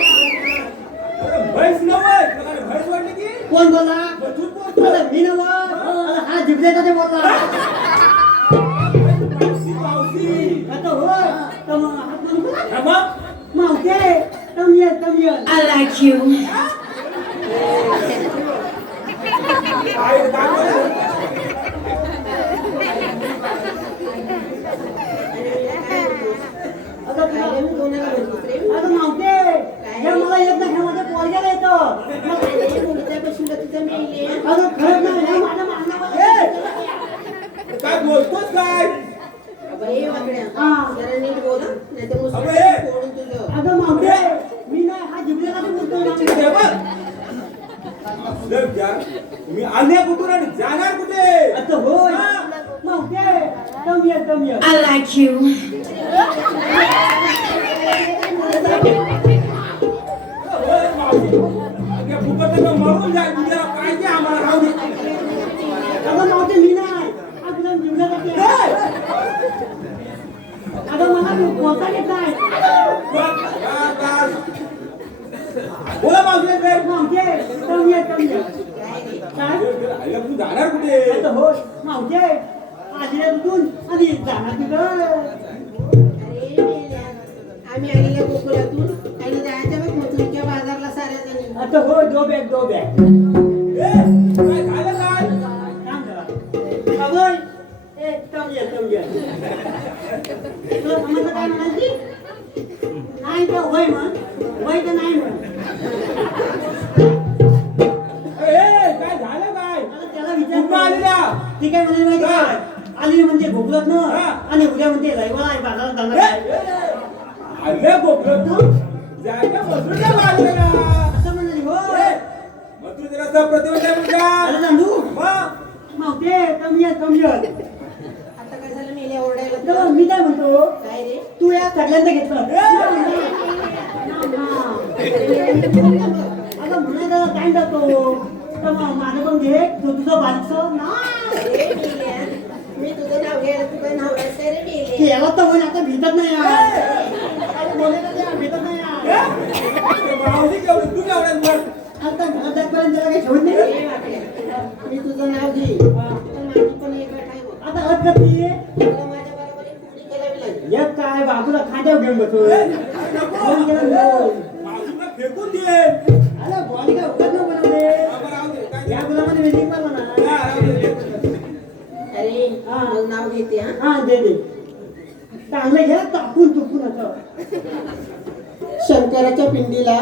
अरे म्हैस नव्हे तुला काय म्हैस वाटली की कोण बोला मग तू बोलतो. अरे मी नव अरे हा जिंकले का ते बोलला मावशी मावशी आता होय तर मग हात म्हणून बोला. हा मग मावते तम ये I like you. काय काय बोलतो? आता काय रे, मी कोणाला म्हणतेस रे? आता मावते हे मला येत नाही हे माझ्या पोरग्याला येतं काय रे, मुलीच्या बशीला तुझं मेली आहे. अगं खरंच नाही हे माझ्या मागण्यावर काय बोलतोस काय अबे, हे वाकड्या. हा. जरा नीट बोल हं. नाहीतर अबे. मुसलमान फोडून तुझं. अगं मावते मी नाही हा जिंकले का ते बोलतो हे बघ. लग जा. मी आल्या कुठून आणि जाणार कुठे आता होय हा. मावते तम ये I like you. होय, मावशी. अगं, फुकटाचं मरून जाय तुझ्या काय ते आम्हाला राहू दे. अगं मावते मी नाही हा तुला जिंकले का ते अगं मला बोलता येत नाही बघ, बस, बस. बोला मावशी काय मावते तम ये काय आईला तू जाणार कुठे आता होय मावते आजीला तुझून आणि जाणार तिथं अरे मेल्या. आम्ही आलेल्या गोकुळातून आणि जायच्या बघ मथुरेच्या बाजारला साऱ्या जणी. आता होय दो बॅग ए, काय झालं काय काम करा अगं ए तम ये तुला समजलं काय म्हणाली नाही तर वय म्हण वय तर नाही म्हण ए, काय झालं काय आता त्याला कुठं विचार आलेल्या ती काय म्हणाली माहिती काय आली म्हणजे भोगलत ना हा. आणि उद्या म्हणते रविवार आहे बाजारात जाणार आहे. आल्या गोकुळ तू जायच्या मथुरेच्या बाजूला असं म्हणाली हो मथुरेचा रस्ता प्रतिबंध तुमच्या अरे जाणू मग मावते कमी आता काय झालं मेल्या ओरडायला तर तुला? मी काय म्हणतो काय रे? तू या सगळ्यांदा घेतलं अगं म्हणायला काय जातो तर मग माझं पण घे तो तुझं बारीकसं ना अरे मेल्या. मी तुझं नाव घ्यायला तुझं नाव काय रे मेल्या? याला तर होईल आता भेटत नाही यार बोलायला ते भेटत नाही यार मावशी केवढं तू केवढ्यात मग आता घरात जाईपर्यंत त्याला काही ठेवत नाही ए वाकड्या. मी तुझं नाव घे पण माझी पण एक अट आहे बघ. आता हट करते तुला माझ्या बरोबर एक पुडी करावी लागेल. एक काय बाबूला खांद्यावर घेऊन बसतो फोन केला नको. मावशीला फेकून दे अरे बॉडी काय उगत नको बनवले राहू दे, काय या गुलामध्ये वेटिंग पण म्हणा राहू दे. अरे हा. मग नाव घेते हा. हा दे दे चांगलं घ्या तापून तुपून असं शंकराच्या पिंडीला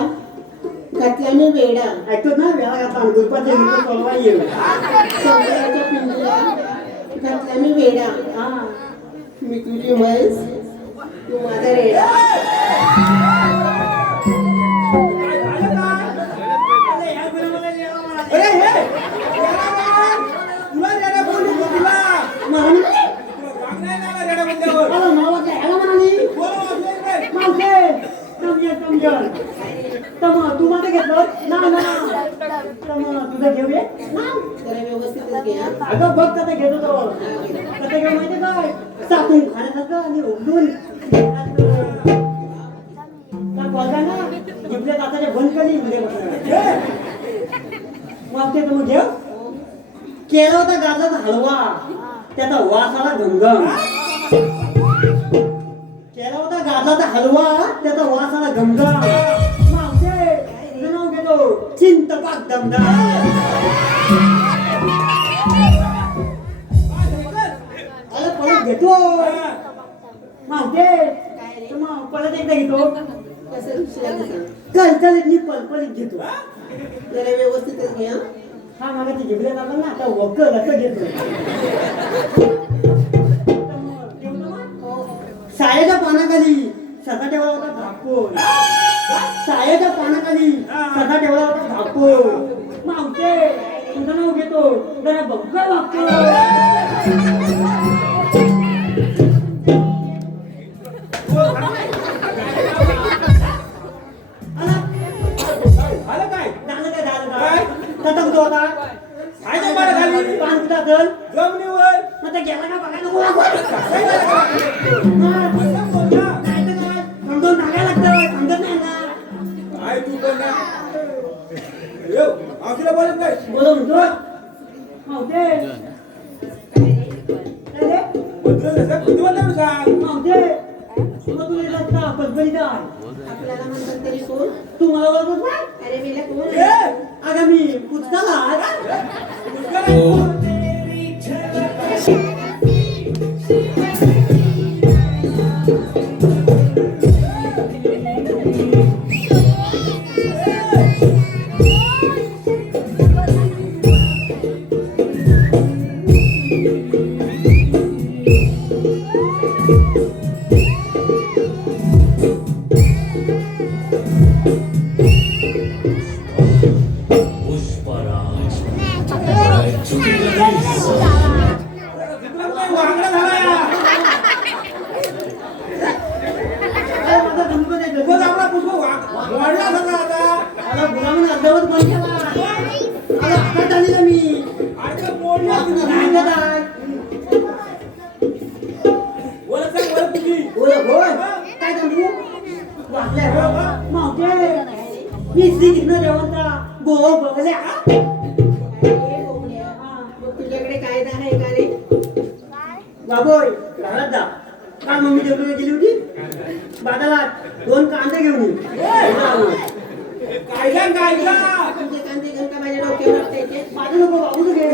घातला मी वेडा. ऐकतो ना वेळा घातला गुरुपाचे तोलवा येऊ शंकराच्या पिंडीला घातला मी वेडा. हा मी तुझी म्हैस, तू माझा रेडा. अरे हे तुला रेडा बोलली का तुला? मला म्हणाले, तुला राग नाही आला रेडा बोलल्यावर? अहो, मला वाटलं ह्याला म्हणाली कोण वाजलंय काय? मावशे समजन तम तू माझं घेतलं ना तम तुझं घेऊया ना जरा व्यवस्थितच घे हा. अगं बघ कसं घेत होतो कसं घेऊ माहिती काय साकून खाण्यासारखं आणि उघडून काय बोलताय ना जिंकल्या जाताच्या बंद करी मध्ये मग ते तुम्ही घेऊ केला होता गाजर हलवा त्याचा वास आला घमघम केला होता गाजराचा हलवा त्याचा वास आला घमघम मावशे तुझं नाव घेतो चिंतपाक दमदम अरे परत घेतो मावशे मग परत एकदा घेतो कसं दुसऱ्याला सांग. कलकलीत मी पलपलीत घेतो जरा व्यवस्थितच घे हा. हा मला ते जिबले लागला ना आता वक्कल असं घेतो सायाच्या पानाखाली सदा ठेवला होता झापून सायाच्या पानाखाली सदा ठेवला होता झापून मावशे तुझं नाव घेतो जरा बघ वागतो आलं काय? झालं काय तसा कुठं होता खायच्या पानाखाली? पान कुठं असेल जमिनीवर मग ते गेला का बघायला नको आपण. असं बोल ना. नाही तर काय समजून सांगायला लागतं समजत नाही ना काय तू पण ना येऊ आखीला बोलत नाही बोलव म्हणतो मावते काय रे? बदल नसेल किती बोलला सांग मावते मग तुला येत असता पदबरी काय आपल्याला म्हणतात तरी कोण? तू मला बोलत नाही अरे मेला कोण ए आहे? अगं मी पुस्तकाला मुलगा नाही. विक्रम काय वांगडा झाला या. माझा धमको नाही तो देतो. आपला पुष्प वाढला सगळा आता मला गुलामीने अर्धवट बंद केला मला हातात आलेला मी अडकं मोडला तुझी. नाही का काय? ओळख सांग ओळख तुझी बोल बोल काय सांगू वाटलंय मावते मी श्रीकृष्ण देवांचा गोवा बघल्या अरे बोबड्या. मग तुझ्याकडे कायदा आहे का रे? बाबोय घरात जा काल मम्मी जेवढी गेली होती बाजारात 2 कांदे घेऊन ये. कायदा कायदा तुझे कांदे घेऊन का माझ्या डोक्यावर टाकायचे? माझं नको बाबू तू घे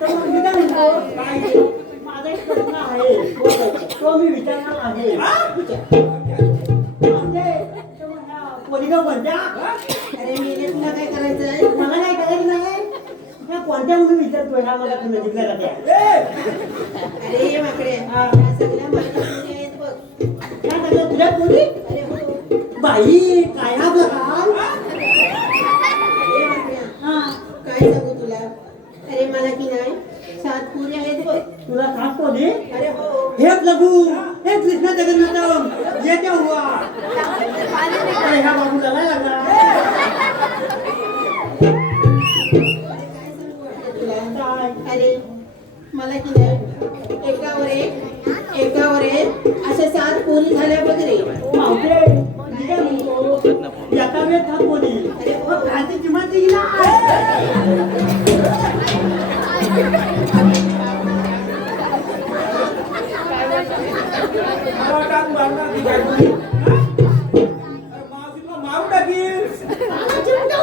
तर मग मी काय म्हणतो माझा एक प्रश्न आहे तो मी विचारणार आहे कोणत्या कोणत्या अरे मेले तुला काय करायचं आहे? मला काय करायचं नाही त्या कोणत्या म्हणून विचारतोय हा मला तू नजीकला जात्या अरे माकड्या, हा. या सगळ्या माझ्या मुली आहेत बघ. काय सगळं तुझ्या कोणी अरे हो. बाई काय हा प्रकार अरे माकड्या, हा काय सांगू तुला? अरे मला की नाही 7 पुरी आहेत बघ. तुला खास कोणी अरे हो. हे प्रभू हे कृष्ण जगन्नाथम येत्या हुआ अरे ह्या बाबूला नाही लागला काय सांगू वाटलं तुला? काय अरे मला की नाही एकावर एक अशा 7 पुरी झाल्या बघ रे. मावते मी काय म्हणतो याचा वेळ थांब कोणी अरे मग खायची किंमत दिला टाक मारणार ती काय तुझी. अरे मावशीला मारून टाकील चिमटा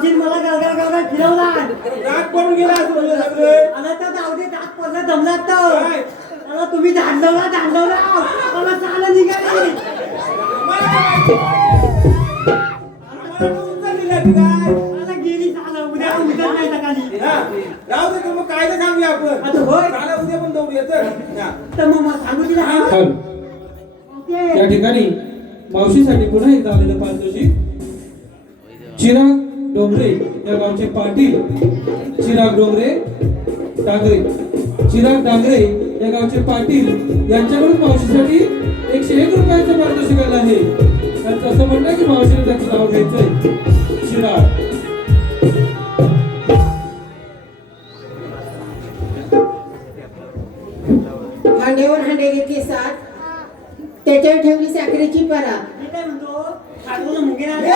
मावशीने मला गळगळ फिरवला. दात पडून गेला असं म्हणलं सगळं. मला तर जाऊ दे, दात पडलं जमलात तर. काय? मला तुम्ही धांडवला मला चाल निघाली. आम्हाला काय माहिती? आम्हाला तर उचलली नाही काय? मला गेली चाल, उद्या नाही सकाळी. हा, राहू दे, तर मग काय तर सांगूया आपण. आता होय. चाला, उद्या पण दौडूया तर. हा. तर मग मला सांगू दिला. हल या ठिकाणी मावशीसाठी पुन्हा एकदा आलेलं पारितोषिक चिराग डोंगरे या गावचे पाटील चिराग डांगरे या गावचे पाटील यांच्याकडून मावशीसाठी 101 रुपयाचं पारितोषिक आलं आहे. त्यांचं असं म्हणणं आहे की मावशीने त्याचं नाव घ्यायचंय चिराग. हांड्यावर हांडे घेतले 7, त्याच्यावर ठेवली साखरेची परा. मी काय म्हणतो, साडूला मुंगे नाही.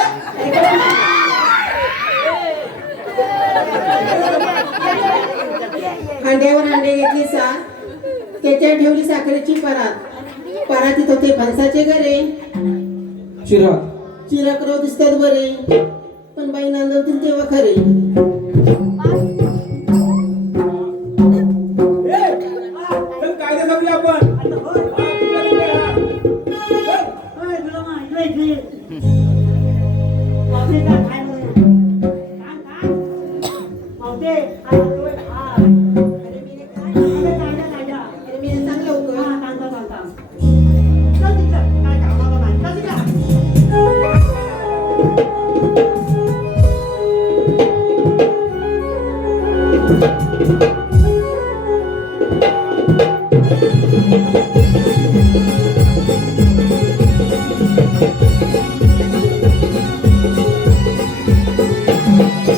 हांड्यावर हांडे घेतले 7, त्याच्यावर ठेवली साखरेची परात. परातीत होते फणसाचे गरे. चिराग चिराकराव दिसतात बरे, पण बाई नांदवतील तेव्हा खरे. चल, काय तर सांगूया आपण. आता होय. हा, तुला इकडे हा. चल. होय, तुला माहिती आहे इथे. मावशी काय म्हणून? काय? मावशी, काय म्हणतोय? हा. अरे मी सांग लवकर. हा, सांगता. चल तिकडं. काय कामाला नाही. चल तिकडं.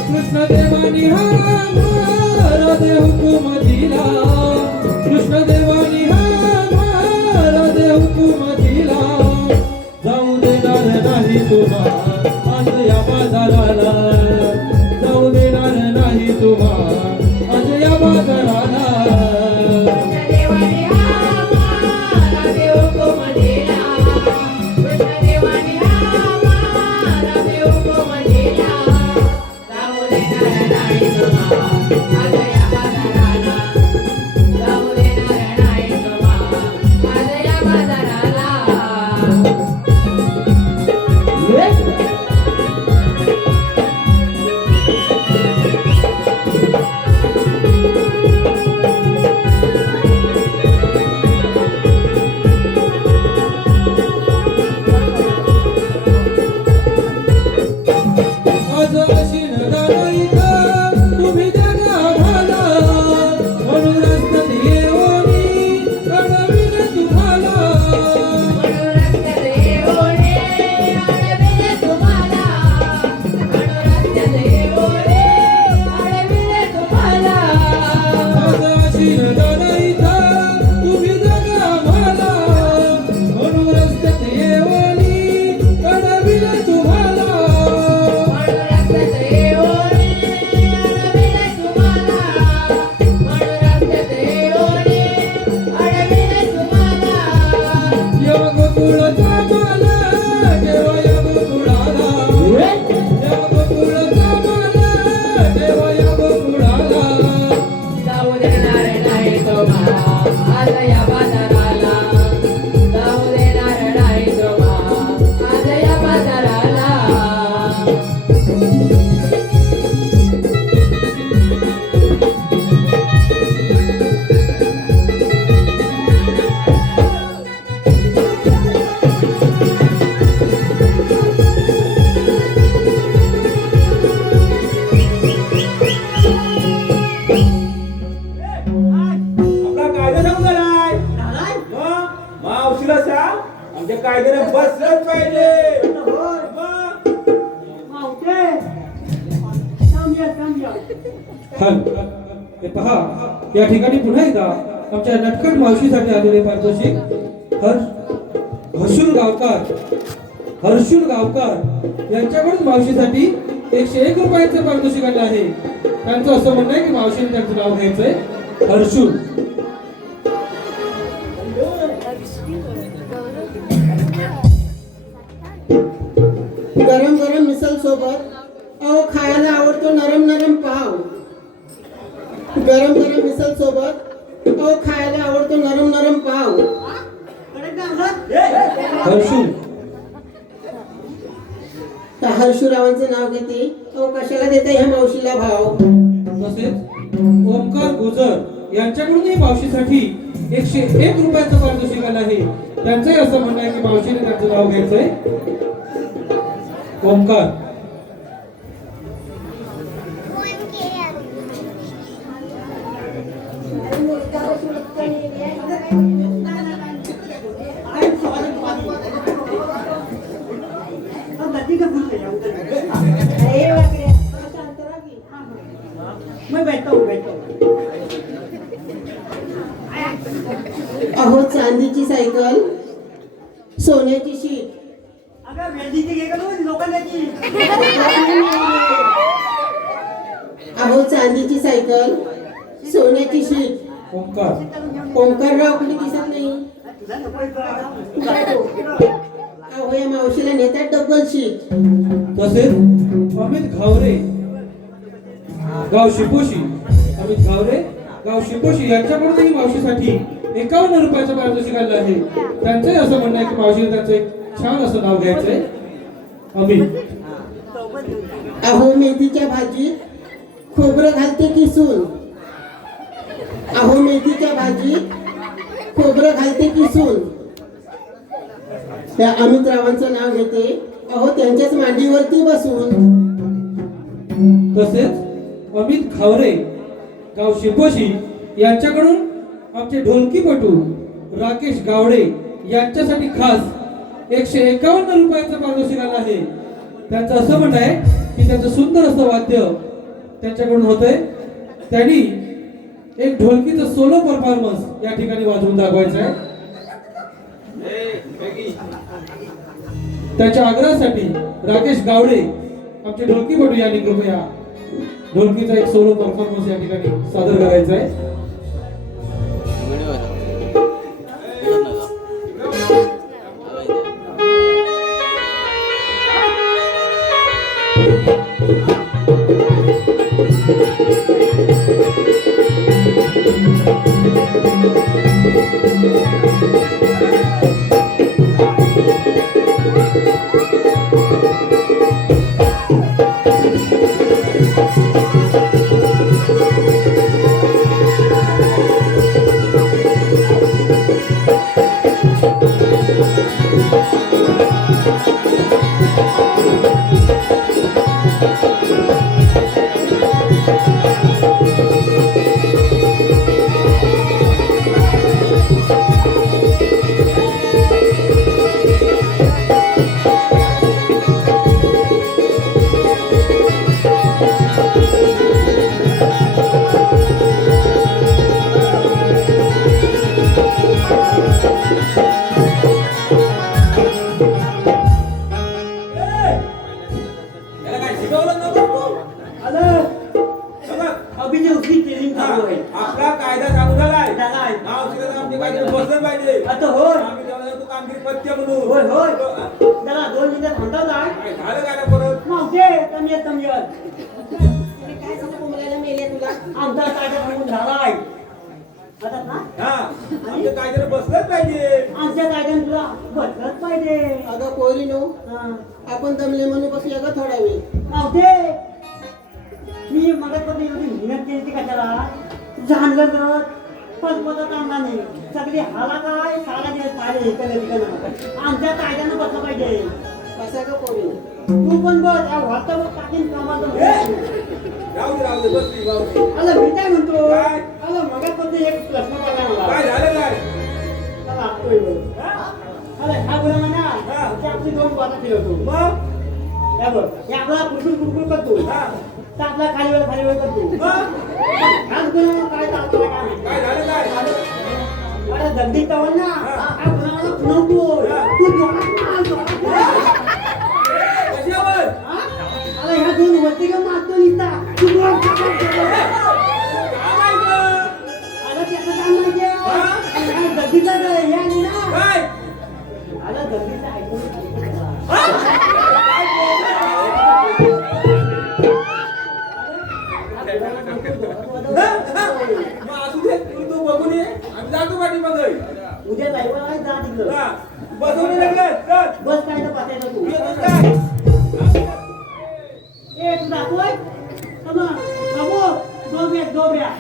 कृष्णदेवानी हा राधे हुकुम दिला. कृष्णदेवानी हा राधे हुकुम दिला. जाऊ देणार नाही तुम्हा आज या बाजाराला. जाऊ देणार नाही तुम्हा आज या बाजाराला. आज अशी नगाईका तुम्ही द्या गावाला. म्हणून रस्त्यात येऊनी कळविले तुम्हाला. आज अशी नगाईका तुम्ही द्या गावाला. म्हणून रस्त्यात येऊनी कळविले तुम्हाला. या गोकुळचा माला देवा या गोकुळाला. या गोकुळचा माला देवा या गोकुळाला. आपला कायदा सांगू झालाय. झालाय? मग मावशीला सांग, आमच्या कायद्याने बसलंच पाहिजे. होय. मग मावशी, समजा. हल हे पहा या ठिकाणी पुन्हा एकदा आमच्या नटखट मावशीसाठी आलेले पारितोषिक हर्षुल गावकर यांच्याकडून मावशीसाठी 101 रुपयाचं पारितोषिक आलं आहे. त्यांचं असं म्हणणं आहे की मावशीने त्यांचं नाव घ्यायचंय हर्षुल. गरम गरम मिसल सोबत अहो खायला सोबत सोबत अहो खायला आवडतो नरम नरम पाव. कडक डांगर. हर्षू त्या हर्षुरावांचं नाव घेते. अहो कशाला देता ह्या मावशीला भाव. तसेच ओमकार गुजर यांच्याकडूनही मावशीसाठी 101 रुपयाचं पारितोषिक आलं आहे. त्यांचंही असं म्हणणं आहे की मावशीने त्यांचं नाव घ्यायचंय. ओमकार गद्दी का भूल गया उधर. अरे बापरे, शांत राहा की. मैं बैठता हूँ. अहो चांदीची सायकल, सोन्याची शीट. अगं वेल्डिंगची घे का तू लोकांची. अहो चांदीची सायकल, सोन्याची शीट. ओमकार ओंकारराव कुणी दिसत नाही. तुला नको का. अहो या मावशीला नेतात डबल शीट. तसेच अमित घावरे गाव शिपोशी गाव शिपोशी यांच्याकडूनही मावशीसाठी 51 रुपयाचं पारितोषिक आलं आहे. त्यांचंही असं म्हणणं आहे की मावशीने त्यांचं एक छान असं नाव घ्यायचंय. अमित अहो मेथीच्या भाजीत खोबरं घालते किसून. अहो मेथीच्या भाजीत खोबरं घालते किसून. त्या अमित रावांचं नाव घेते. अहो त्यांच्याच मांडीवरती बसून. तसेच अमित खावरे गाव शिपोशी यांच्याकडून आमचे ढोलकीपटू राकेश गावडे यांच्यासाठी खास 151 रुपयाचं पारितोषिक आलं आहे. त्यांचं असं म्हणणं आहे की त्यांचं सुंदर असं वाद्य त्यांच्याकडून होतंय. त्यांनी एक ढोलकीचं सोलो परफॉर्मन्स या ठिकाणी वाजवून दाखवायचं आहे. त्याच्या आग्रहासाठी राकेश गावडे आमचे ढोलकीपटू यांनी कृपया ढोलकीचा एक सोलो परफॉर्मन्स या ठिकाणी सादर करायचा आहे. याला काय शिकवलं नको तू? आलं. बघा, अभिनय उसकी ट्रेनिंग हा, चालू आहे. आपला कायदा चालू झालाय. झालाय. मावशीला आमचे काहीतरी बसलं पाहिजे. आता होय. आम्ही जेव्हा तू कामगिरी पत्य म्हणून. होय होय. हा? जरा 2 मिनिटं थांबता जाय. काय झालं काय ना परत? मावशे कमी कमी काय सांगू कोंबड्याला मेले तुला. आमचा कायदा थांबून झालाय. आता ना हा, आमचं काहीतरी बसलंच पाहिजे. आमच्या कायद्याने तुला बसलंच पाहिजे. अगं पोरीनो, हा. आपण दमले म्हणून बसूया का थोडा वेळ. मावशे मी मगापर्यंत एवढी मेहनत केली ती कशाला जाणलं तर पदपदत आणला नाही. सगळी हाला काय सारा दिवस पाहिजे इकडे तिकडे. आमच्या कायद्यानं बसलं पाहिजे. बसा का पोरीनो. तू पण बस या वातावर टाकीन कामाचं. राहू दे बसली मावशी. आला मी काय म्हणतो काय? आला मगापर्यंत एक प्रश्न पडला मला. काय झालं काय? चला, होय, होय. हा? आला ह्या बोला म्हणा हा. की आपली 2 बाता फिरवतो. मग या बघ या आपला कुरकुर करतो. हा. तर आपला खाली वेळ करतो. मग आज गुन्हा काय चालतो काय नाही. काय झालं काय? अरे दगडी तवल ना हा. हा गुन्हा खुणवतो. हा. तू जोरात. कशावर? हा? आला ह्या 2 वरती का मारतो निघता. तू जोरात. काय माहिती? आला त्याचं काम माहितीये. हा? आणि हा दगडीचा हे आहे ना. काय? आला दगडीचा ऐकून. मग असू दे तू बघून ये आम्ही जातो पाठी मग उद्या जायला जा तिकडं बसवून ये लागलं चल. बस काय तर पाठायचं तू येतोस काय? ए तू जातोय थांबा थांबो दोब्या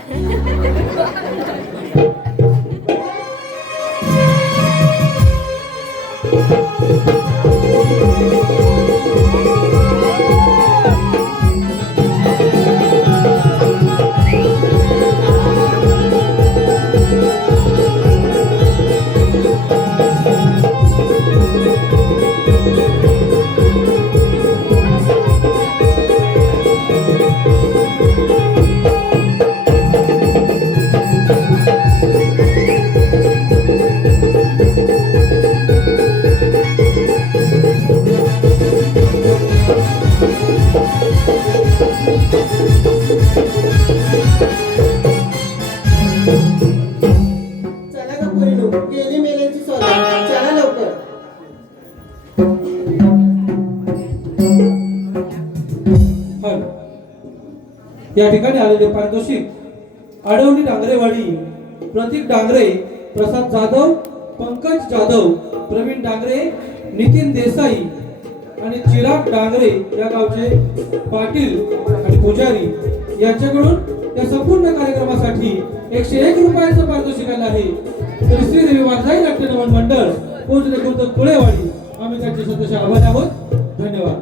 चला का पोरीनो गेली मेल्यांची सोला चला लवकर हल या ठिकाणी आलेले पारितोषिक आडवणी डांगरेवाडी प्रतीक डांगरे, प्रसाद जाधव, पंकज जाधव, प्रवीण डांगरे, नितीन देसाई आणि चिराग डांगरे या गावचे पाटील आणि पुजारी यांच्याकडून या संपूर्ण कार्यक्रमासाठी 101 रुपयाचं पारितोषिक आलं आहे. तर श्रीदेवी वारसाई नाट्य नमन मंडळ पोहोचले खुर्द कुळेवाडी आम्ही त्यांचे सदस्य आभारी आहोत. धन्यवाद.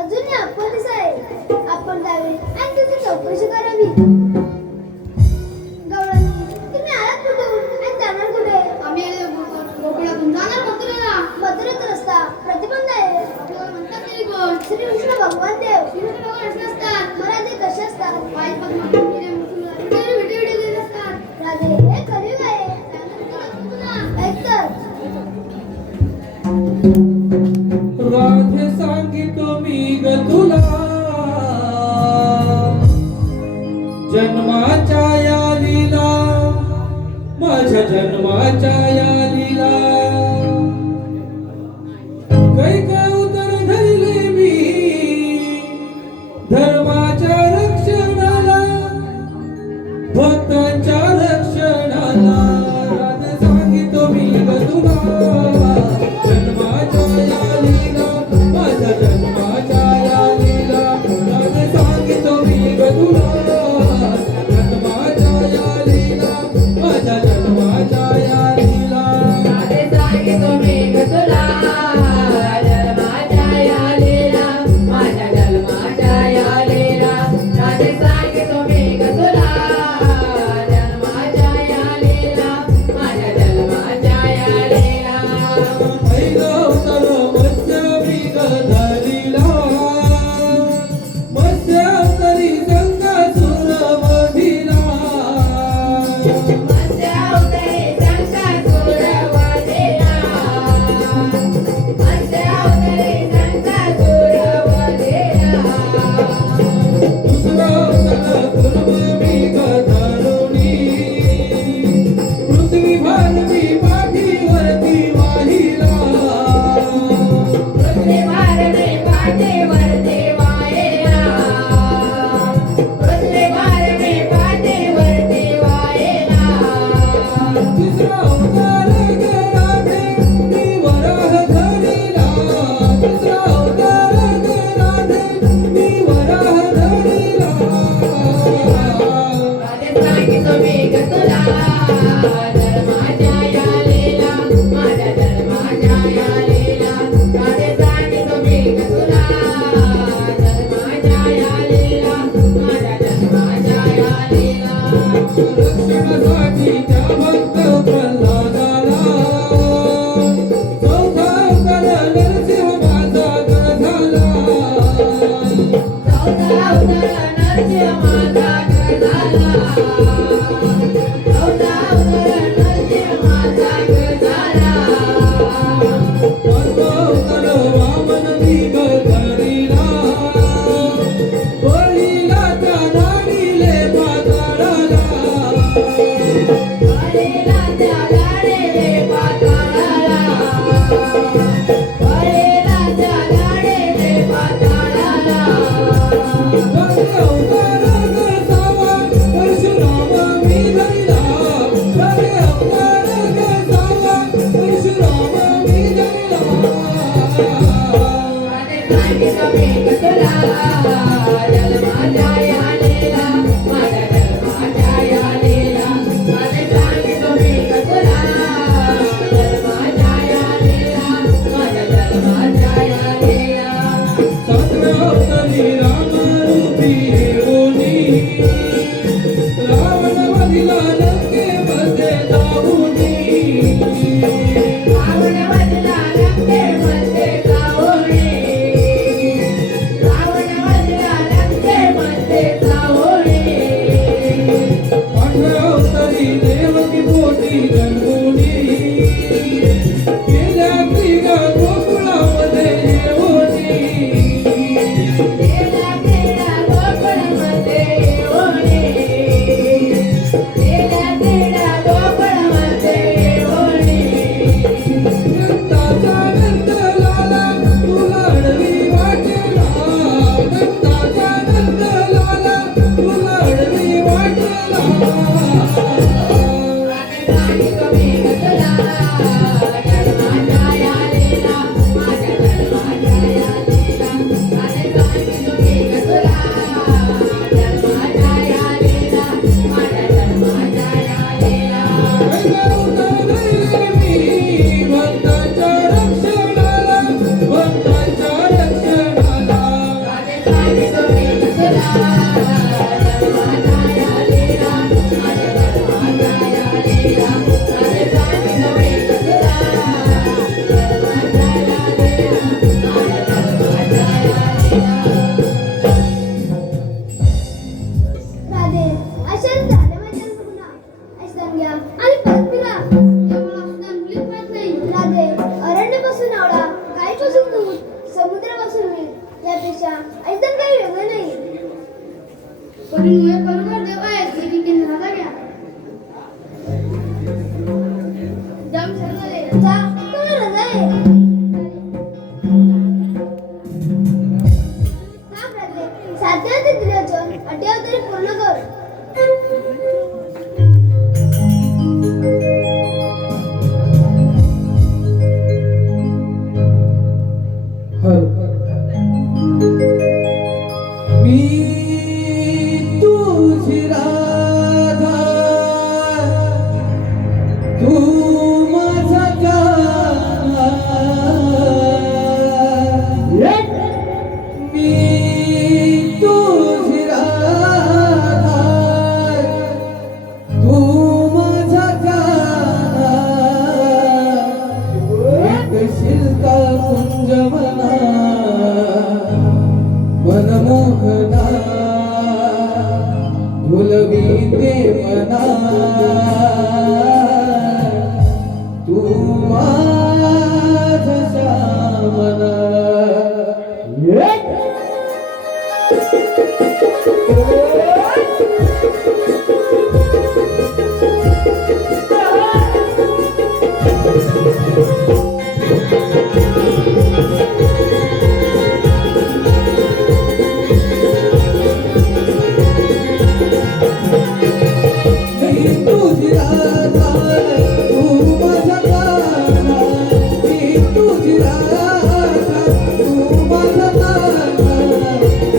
अजून या पोलीस आहे आपण जावे आणि तुझी चौकशी करावी. गवळणी तुम्ही आलात कुठून आणि जाणार कुठे? आम्ही गोकुळातून जाणार मथुरेला. मथुरेत रस्ता प्रतिबंध आहे. आपल्याला म्हणतात तरी कोण? श्री कृष्ण भगवान देव. श्री कृष्ण भगवान असे असतात. राधे कसे असतात? पाय पद्मावती व्हिडिओ असतात. राधे हे कलियुग आहे. ऐक तर राधे सांगितो मी ग तुला जन्माच्या या लीला, माझ्या जन्माच्या या लीला. काही उतर धरले मी धर्माच्या रक्षणाला, भक्तांच्या रक्षणाला. राधे सांगितो मी ग तुला जन्माच्या या लीला, माझ्या जन्माच्या या लीला. राधे सांगितो मी ग तुला जन्माच्या या लीला, माझ्या जन्माच्या या लीला. सातव्या अवतारी रामरूपी येऊनी रावणवधीला लंकेमध्ये जाऊनी आठव्या अवतारी देवकी पोटी जन्मोनी गेल्या क्रीडा गोकुळामध्ये येऊनी दत्ताचा नंद लाला तुला अडवी वाटेला दत्ताचा नंद लाला तुला अडवी वाटेला भक्तांच्या रक्षणाला भक्तांच्या रक्षणाला राधे अशाच झाल्या माझ्या पुन्हा ऐसदान घ्या आणि परत फिरा एवढा सुद्धा मुलीच माहित नाही राधे अरण्यापासून आवडा गायीपासून दूध समुद्रापासून मीठ यापेक्षा ऐसदान काही वेगळं नाही परिणय करून देव आहे देवी की नाला घ्या जम सरले जा तुम्हाला रजा आहे थांब राधे साध्या ते दिल्याचं अड्ड्यावर तरी पूर्ण कर मी तुझी राधा तू माझा कान्हा मी तुझी राधा तू माझा कान्हा येशील का कुंज मना मनमोहना भुलवीते मना तू माझा श्यामना मी तुझी राधा तू माझा कान्हा मी तुझी राधा तू माझा कान्हा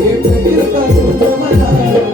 एक दिल का तुझ मना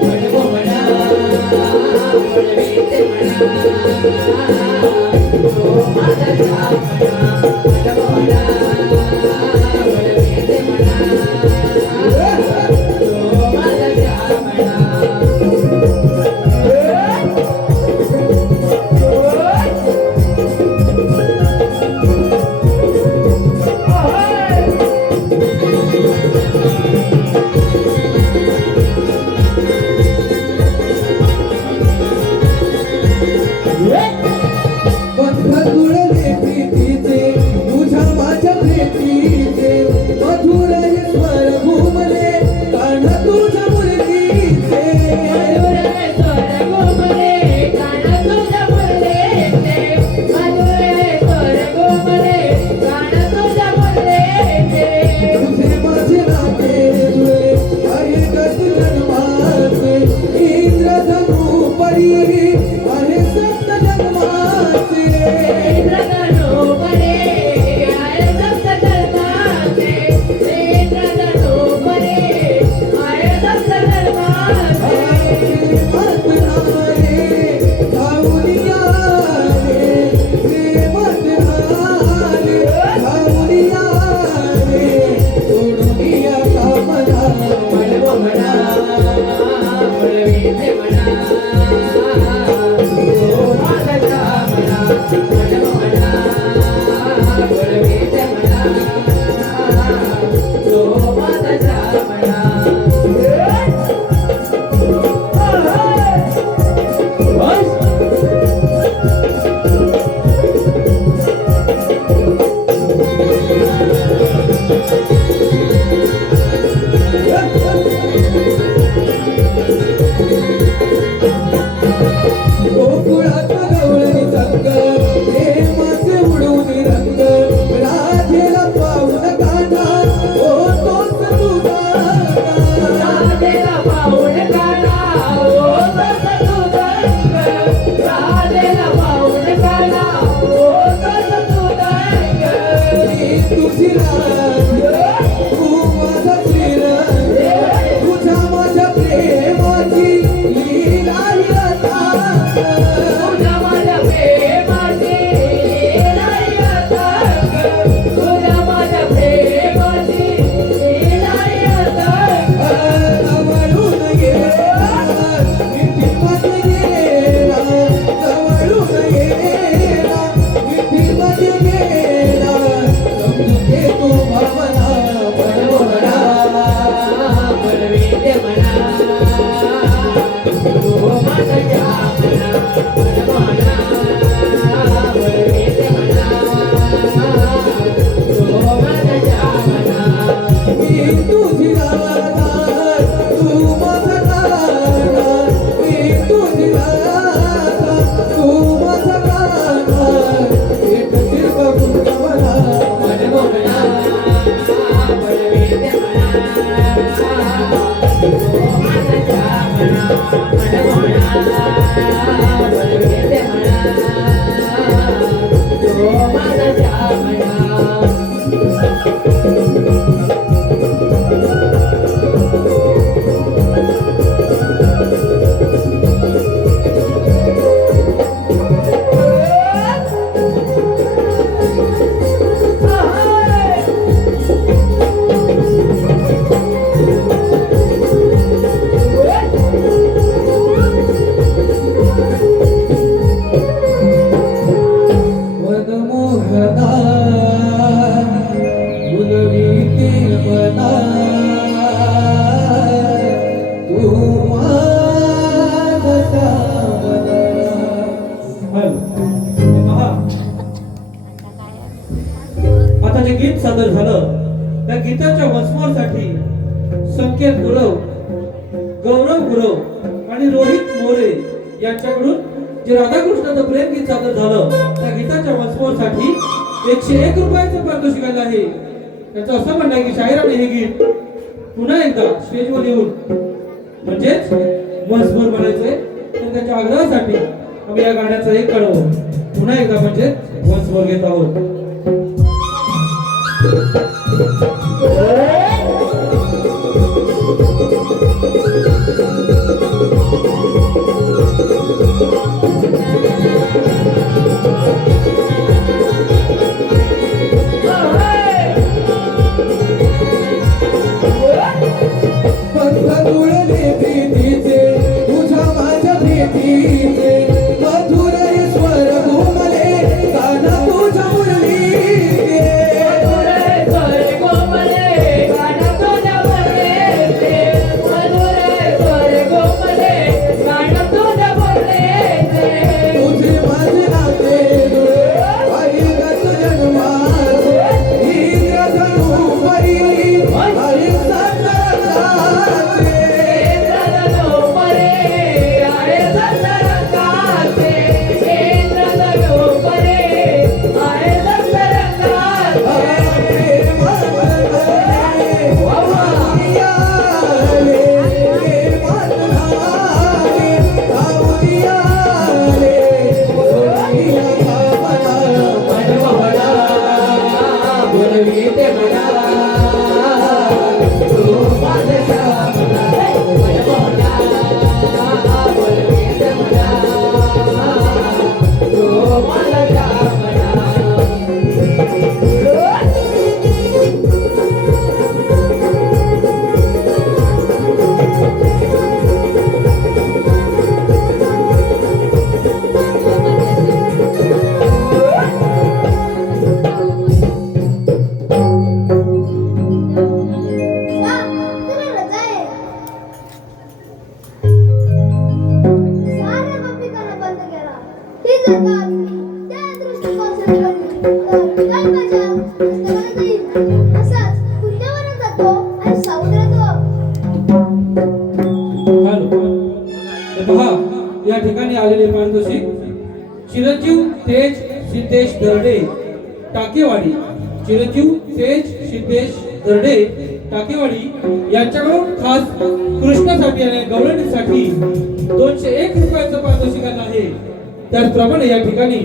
प्रीती मना तू माझा सावना. पहा, आता जे गीत सादर झालं त्या गीताच्या वचमासाठी संकेत गुरव, गौरव गुरव आणि रोहित मोरे यांच्याकडून जे राधाकृष्णाचं प्रेम गीत सादर झालं त्या गीताच्या वचमासाठी 101 रुपयाचं पारितोषिक आलं आहे. त्याचं असं म्हणणं आहे की शाहिराने हे गीत पुन्हा एकदा स्टेजवर येऊन म्हणजेच मजबूर बनायचंय. तर त्याच्या आग्रहासाठी आम्ही या गाण्याचं एक कडवं पुन्हा एकदा म्हणजे मजबूर घेत आहोत. पंख जुळले प्रीतीचे तुझ्या माझ्या प्रीतीचे मधुर हे स्वर घुमले गाणं तुझ्या मुरलीचे. तुझे माझे नाते ऐकत जन्मात इंद्रधनु पहिली आई सतरंगाचे. तुला रजा आहे. साऱ्या गोपिकांना बंद केला. ही जर का त्या दृष्टिकोनाने घडली तर काय मजा पुस्तकाला जाईल. असाच कुंजवनात जातो आणि समुद्रात तर पहा, या ठिकाणी आलेले पारितोषिक चिरंजीव तेज सिद्धेश दर्डे टाकेवाडी, चिरंजीव तेज सिद्धेश दर्डे टाकेवाडी यांच्याकडून खास कृष्णासाठी आणि गवळणीसाठी 201 रुपयाचं पारितोषिक आलं आहे. त्याचप्रमाणे या ठिकाणी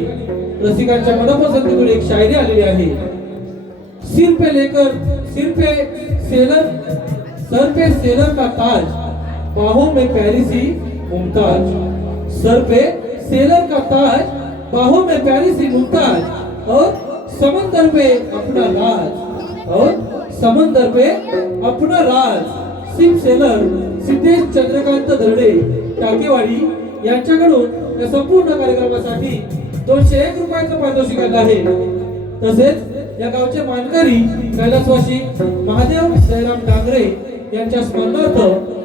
रसिकांच्या मनपसंतीतून एक शायरी आलेली आहे. सिर पे सेलर का ताज, बाहों में प्यारी सी मुमताज. सर पे सेलर का ताज, बाहों में प्यारी सी मुमताज और समंदर पे अपना राज, और समंदर पे अपना राज. सिप सेलर सिद्धेश चंद्रकांत दर्डे टाकेवाडी यांच्याकडून या संपूर्ण कार्यक्रमासाठी 201 रुपयाचं पारितोषिक आलं आहे. तसेच या गावचे मानकरी कैलासवासी महादेव जयराम डांगरे यांच्या स्मरणार्थ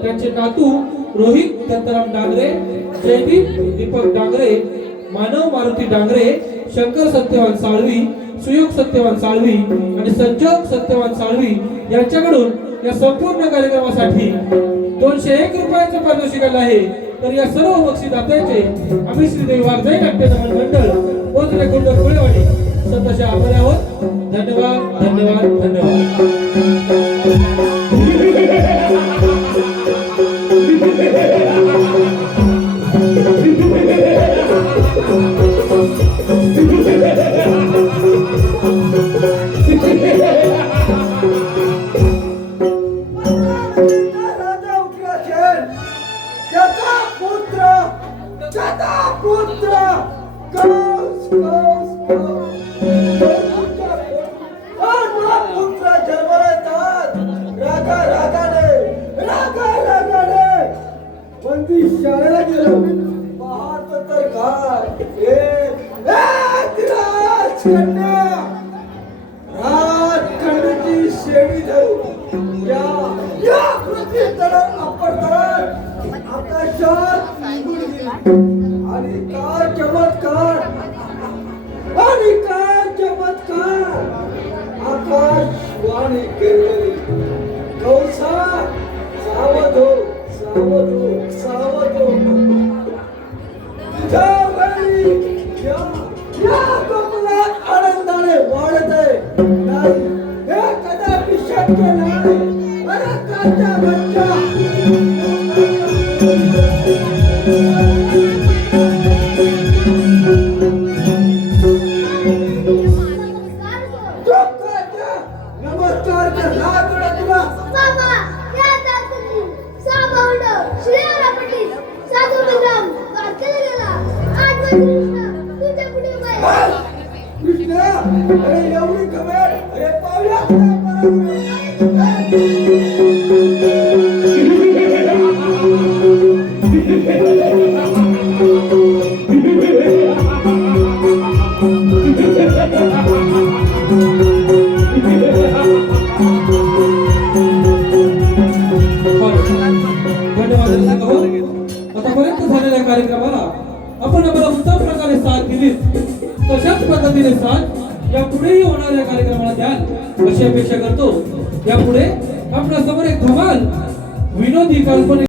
त्यांचे नातू रोहित दत्ताराम डांगरे, जयदीप दीपक डांगरे, मानव मारुती डांगरे, शंकर सत्यवान साळवी, सुयोग सत्यवान साळवी आणि संजोग सत्यवान साळवी यांच्याकडून या संपूर्ण कार्यक्रमासाठी 201 रुपयाचं पारितोषिक आलं आहे. तर या सर्व बक्षीसदात्यांचे आम्ही श्रीदेवी वाघजाई नाट्य मंडळ पोचले कुंड कुळेवाडी सतशे आभारी आहोत. धन्यवाद धन्यवाद धन्यवाद. राजा उठला असेल, त्याचा पुत्र कौस पुत्र जन्माला येतात रागाने पण ती शाळेला गेलो पाहत तर काय राजकन्याची शेळी धरून आकाशात आणि काय चमत्कार आणि काय चमत्कार आकाशवाणी केली कौसा सावध हो सावध हो सावध हो तुझ्यावेळी या कोकणात आनंदाने वाढते नाही हे कदापि शक्य नाही अरे काचा बच्चा नमस्कार कर लागला तुला बाबा या तातडी साबावड श्रेया पटील साधू विक्रम कारकेला गेला आज कृष्ण तुझ्या पुढे बाय कृष्णा अरे एवढी खबर अरे पावल्या धन्यवाद आतापर्यंत झालेल्या कार्यक्रमाला आपण आम्हाला उत्तम प्रकारे साथ दिली तशाच पद्धतीने साथ यापुढेही होणाऱ्या कार्यक्रमाला द्याल अशी अपेक्षा करतो यापुढे आपल्या समोर एक धमाल विनोदी काल्पनिक